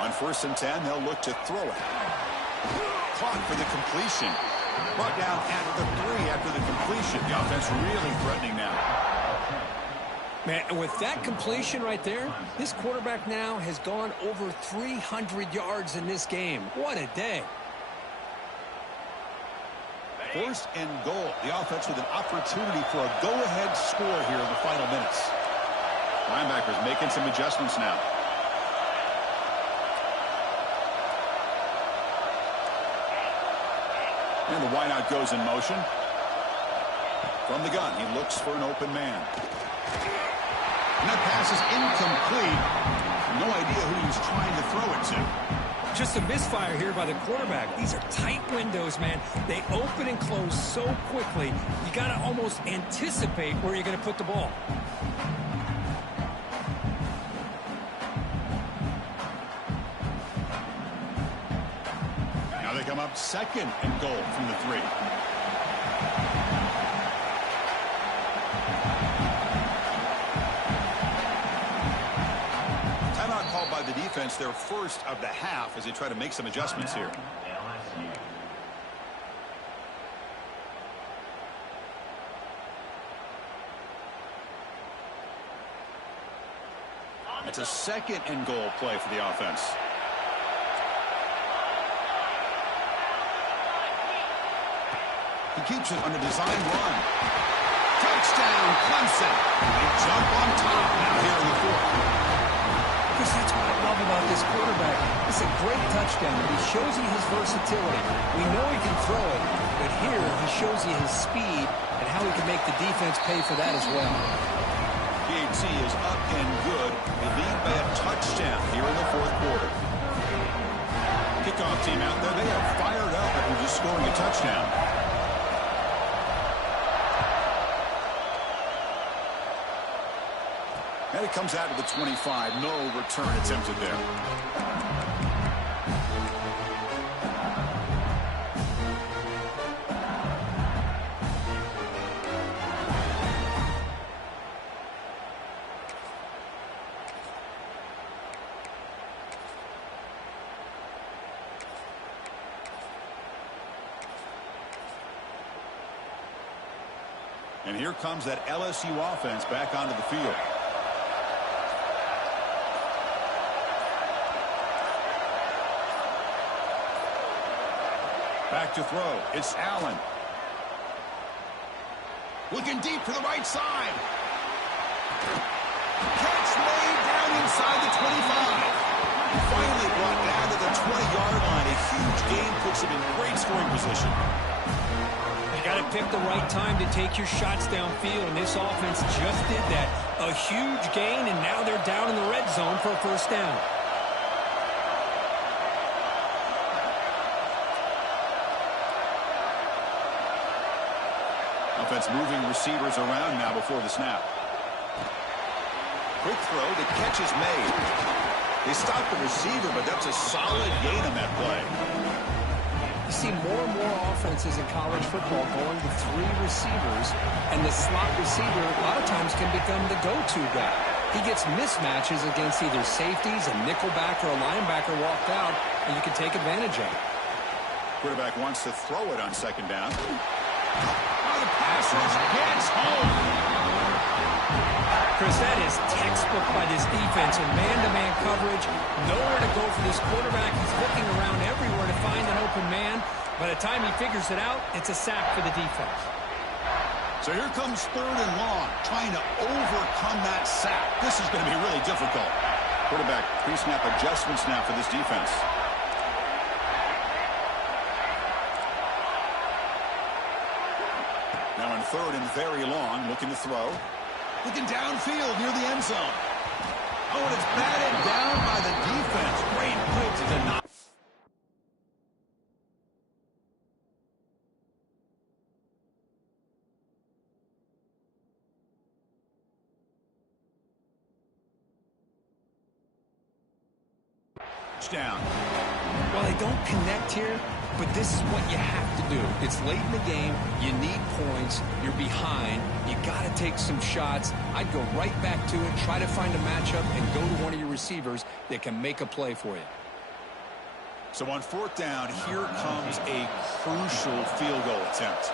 On 1st and 10, they'll look to throw it. Clock for the completion. Brought down at the 3 after the completion. The offense really threatening now. Man, and with that completion right there, this quarterback now has gone over 300 yards in this game. What a day. 1st and goal. The offense with an opportunity for a go-ahead score here in the final minutes. Linebackers making some adjustments now. And the wideout goes in motion. From the gun, he looks for an open man. And that pass is incomplete. No idea who he's trying to throw it to. Just a misfire here by the quarterback. These are tight windows, man. They open and close so quickly. You got to almost anticipate where you're going to put the ball. Now they come up 2nd and goal from the 3. Timeout called by the defense, their first of the half, as they try to make some adjustments here. LSU. It's a 2nd and goal play for the offense. He keeps it on a design run. Touchdown, Clemson. They jump on top now here in the 4th. Chris, that's what I love about this quarterback. It's a great touchdown. He shows you his versatility. We know he can throw it, but here he shows you his speed and how he can make the defense pay for that as well. PHC is up and good. They lead by a touchdown here in the 4th quarter. Kickoff team out there, they are fired up after just scoring a touchdown. And it comes out to the 25. No return attempted there. And here comes that LSU offense back onto the field. Back to throw. It's Allen. Looking deep to the right side. Catch made down inside the 25. Finally brought down to the 20-yard line. A huge gain puts him in great scoring position. You got to pick the right time to take your shots downfield, and this offense just did that. A huge gain, and now they're down in the red zone for a first down. Offense moving receivers around now before the snap. Quick throw. The catch is made. They stopped the receiver, but that's a solid gain on that play. You see more and more offenses in college football going to 3 receivers, and the slot receiver a lot of times can become the go-to guy. He gets mismatches against either safeties, a nickelback, or a linebacker walked out, and you can take advantage of it. Quarterback wants to throw it on 2nd down. Oh, the pass rush gets home. Chris, that is textbook by this defense in man-to-man coverage. Nowhere to go for this quarterback. He's looking around everywhere to find an open man. By the time he figures it out, it's a sack for the defense. So here comes 3rd and long, trying to overcome that sack. This is going to be really difficult. Quarterback pre-snap adjustments now for this defense. Now in 3rd and very long, looking to throw. Looking downfield near the end zone. Oh, and it's batted down by the defense. Great play to deny. Down. Well, they don't connect here, but this is what you have to do. It's late in the game. You need points. You're behind. You got to take some shots. I'd go right back to it, try to find a matchup, and go to one of your receivers that can make a play for you. So on 4th down, here comes a crucial field goal attempt.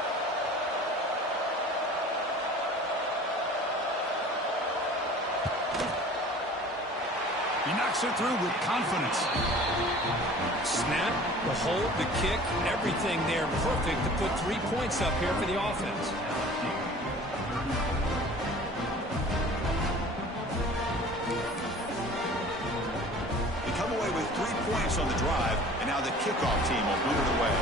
He knocks it through with confidence. Snap, the hold, the kick, everything there perfect to put 3 points up here for the offense. They come away with 3 points on the drive, and now the kickoff team will boot it away.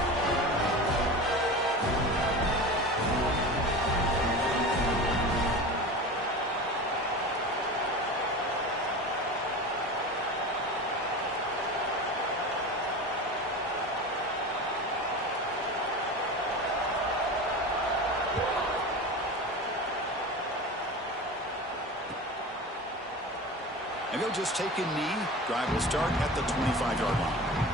And they'll just take a knee. Drive will start at the 25-yard line.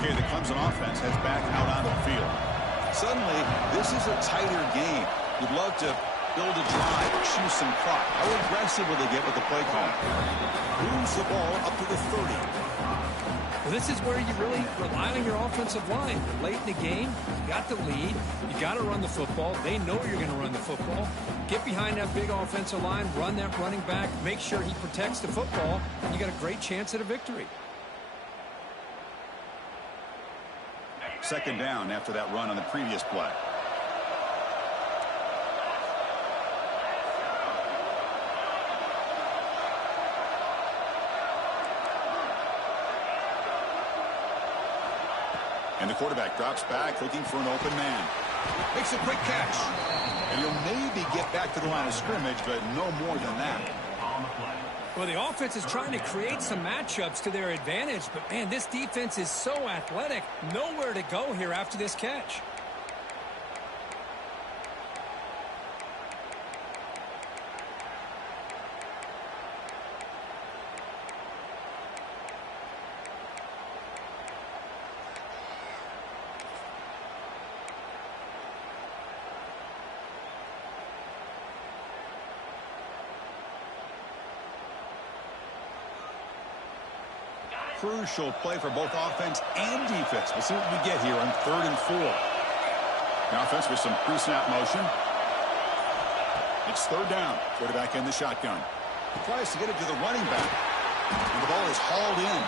Okay, the Clemson offense heads back out onto the field. Suddenly, this is a tighter game. You'd love to build a drive, choose some clock. How aggressive will they get with the play call? Moves the ball up to the 30. Well, this is where you really rely on your offensive line. You're late in the game. You got the lead. You got to run the football. They know you're going to run the football. Get behind that big offensive line, run that running back, make sure he protects the football, and you got a great chance at a victory. Second down after that run on the previous play. And the quarterback drops back looking for an open man. Makes a quick catch. And he'll maybe get back to the line of scrimmage, but no more than that. Well, the offense is trying to create some matchups to their advantage, but, man, this defense is so athletic. Nowhere to go here after this catch. Crucial play for both offense and defense. We'll see what we get here on 3rd and 4. The offense with some pre-snap motion. It's 3rd down. Quarterback in the shotgun. He tries to get it to the running back. And the ball is hauled in.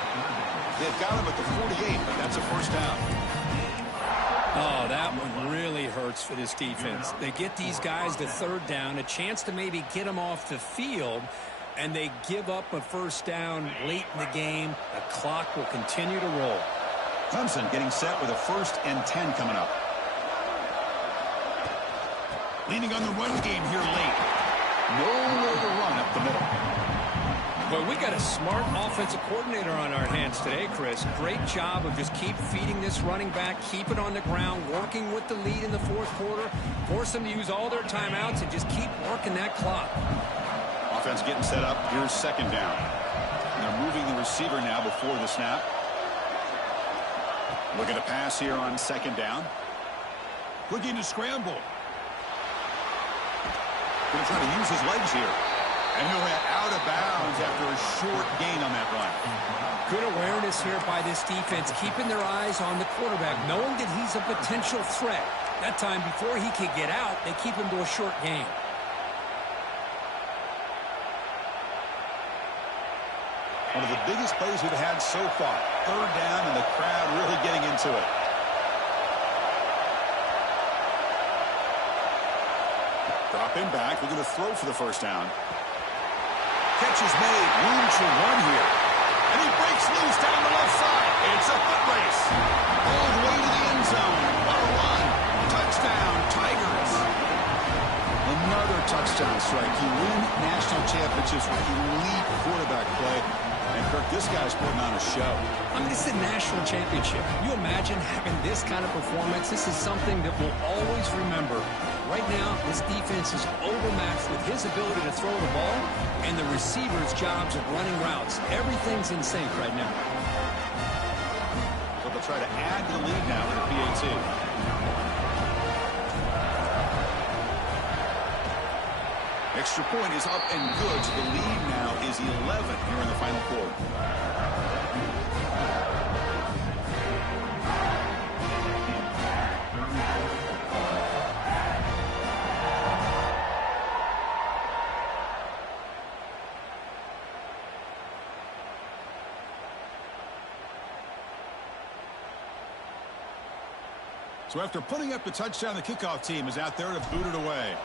They've got him at the 48, but that's a first down. Oh, that one really hurts for this defense. They get these guys to 3rd down, a chance to maybe get them off the field, and they give up a first down late in the game. The clock will continue to roll. Clemson getting set with a 1st and 10 coming up. Leaning on the run game here late. Nowhere to run up the middle. Well, we got a smart offensive coordinator on our hands today, Chris. Great job of just keep feeding this running back, keep it on the ground, working with the lead in the 4th quarter, force them to use all their timeouts, and just keep working that clock. Offense getting set up. Here's 2nd down. And they're moving the receiver now before the snap. Looking to pass here on 2nd down. Looking to scramble. Going to try to use his legs here. And he'll head out of bounds after a short gain on that run. Good awareness here by this defense, keeping their eyes on the quarterback, knowing that he's a potential threat. That time, before he could get out, they keep him to a short gain. One of the biggest plays we've had so far. 3rd down, and the crowd really getting into it. Dropping back. We're going to throw for the first down. Catch is made. Room to run here. And he breaks loose down the left side. It's a foot race. All the way to the end zone. What a run. Touchdown, Tigers. Another touchdown strike. You win national championships with elite quarterback play. And, Kirk, this guy's putting on a show. I mean, this is a national championship. Can you imagine having this kind of performance? This is something that we'll always remember. Right now, this defense is overmatched with his ability to throw the ball and the receivers' jobs of running routes. Everything's in sync right now. So they'll try to add to the lead now with the PAT. Extra point is up and good. So the lead now is 11 here in the final quarter. So after putting up the touchdown, the kickoff team is out there to boot it away.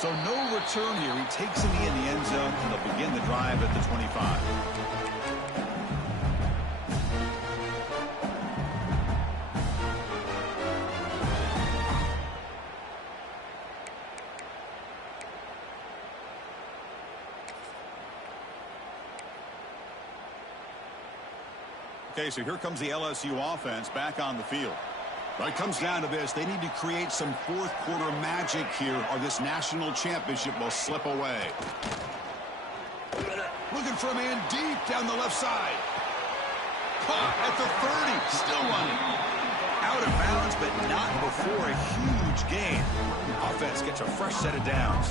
So no return here. He takes it in the end zone, and they'll begin the drive at the 25. Okay, so here comes the LSU offense back on the field. But it comes down to this. They need to create some fourth quarter magic here, or this national championship will slip away. Looking for a man deep down the left side. Caught at the 30. Still running. Out of bounds, but not before a huge gain. Offense gets a fresh set of downs.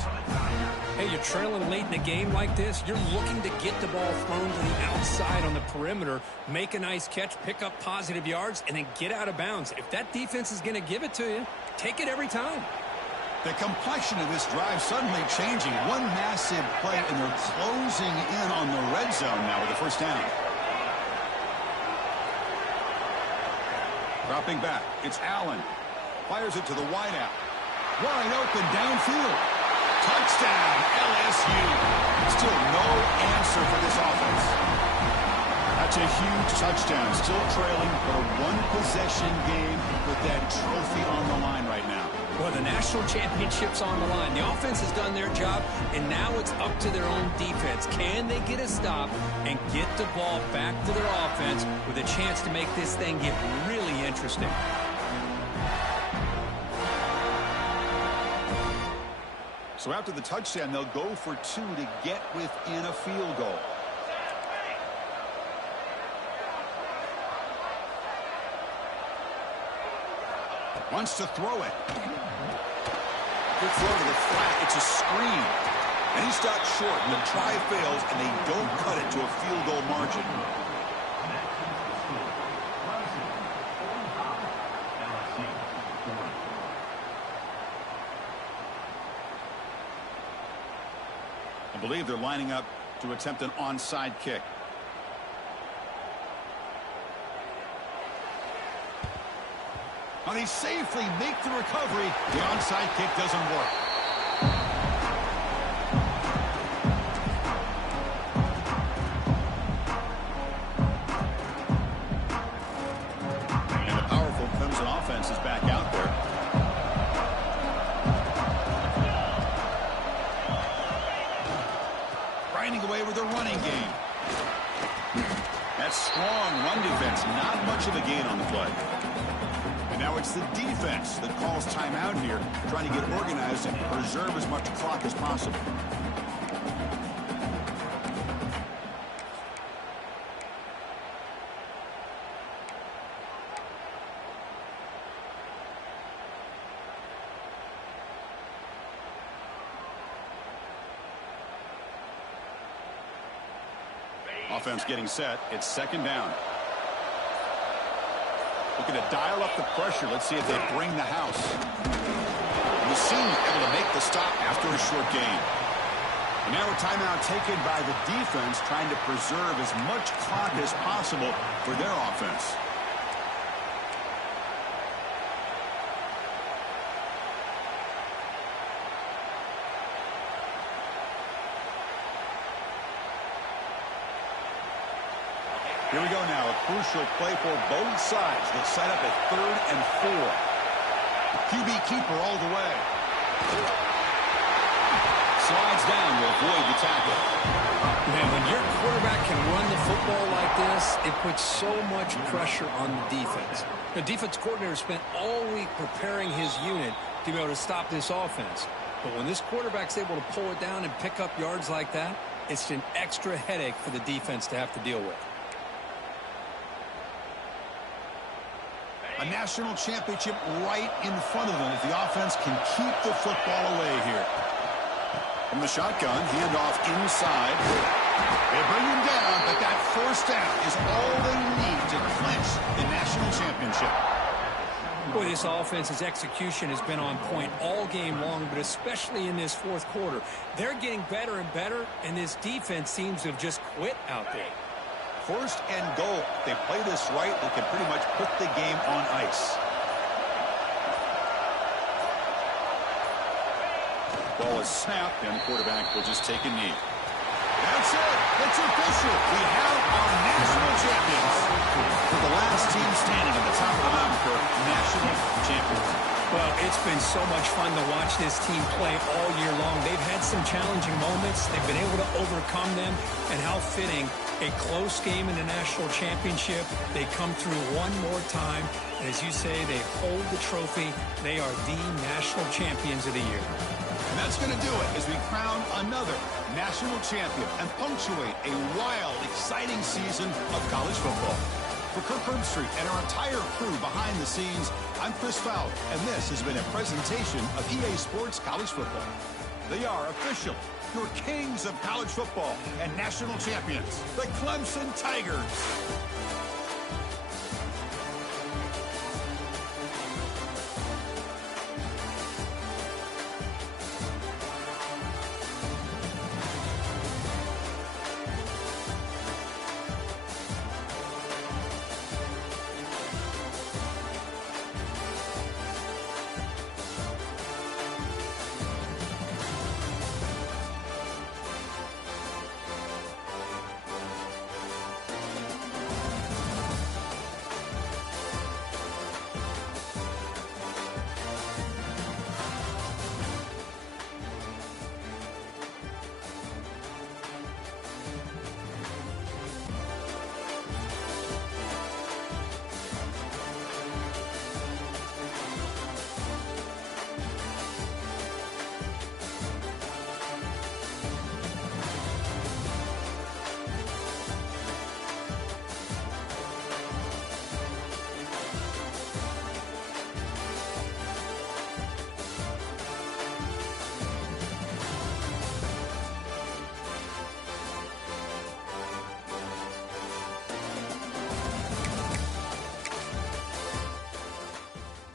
Hey, you're trailing late in the game like this. You're looking to get the ball thrown to the outside on the perimeter, make a nice catch, pick up positive yards, and then get out of bounds. If that defense is going to give it to you, take it every time. The complexion of this drive suddenly changing. One massive play, and they're closing in on the red zone now with the first down. Dropping back, it's Allen. Fires it to the wideout. Wide open downfield. Touchdown, LSU. Still no answer for this offense. That's a huge touchdown. Still trailing for a one-possession game with that trophy on the line right now. Well, the national championship's on the line. The offense has done their job, and now it's up to their own defense. Can they get a stop and get the ball back to their offense with a chance to make this thing get really interesting? So after the touchdown, they'll go for two to get within a field goal. Wants to throw it. Good throw to the flat. It's a screen. And he stopped short, and the try fails, and they don't cut it to a field goal margin. I believe they're lining up to attempt an onside kick. And he safely makes the recovery. The onside kick doesn't work. And the powerful Clemson offense is back out there. Grinding away with a running game. That strong run defense. Not much of a gain on the play. Now it's the defense that calls timeout here, trying to get organized and preserve as much clock as possible. Offense getting set. It's second down. Looking to dial up the pressure. Let's see if they bring the house. The seam able to make the stop after a short gain. And now a timeout taken by the defense, trying to preserve as much clock as possible for their offense. Here we go now, a crucial play for both sides. They'll set up at 3rd and 4. QB keeper all the way. Slides down to avoid the tackle. Man, when your quarterback can run the football like this, it puts so much pressure on the defense. The defense coordinator spent all week preparing his unit to be able to stop this offense. But when this quarterback's able to pull it down and pick up yards like that, it's an extra headache for the defense to have to deal with. A national championship right in front of them if the offense can keep the football away here. From the shotgun, handoff inside. They bring him down, but that first down is all they need to clinch the national championship. Boy, this offense's execution has been on point all game long, but especially in this fourth quarter. They're getting better and better, and this defense seems to have just quit out there. 1st and goal. If they play this right, they can pretty much put the game on ice. Ball is snapped, and the quarterback will just take a knee. That's it. It's official. We have our national champions. For the last team standing at the top of the mountain for national champions. Well, it's been so much fun to watch this team play all year long. They've had some challenging moments. They've been able to overcome them. And how fitting, a close game in the national championship. They come through one more time. And as you say, they hold the trophy. They are the national champions of the year. And that's going to do it as we crown another national champion and punctuate a wild, exciting season of college football. For Kirk Herbstreit and our entire crew behind the scenes, I'm Chris Fowler, and this has been a presentation of EA Sports College Football. They are official, your kings of college football and national champions, the Clemson Tigers.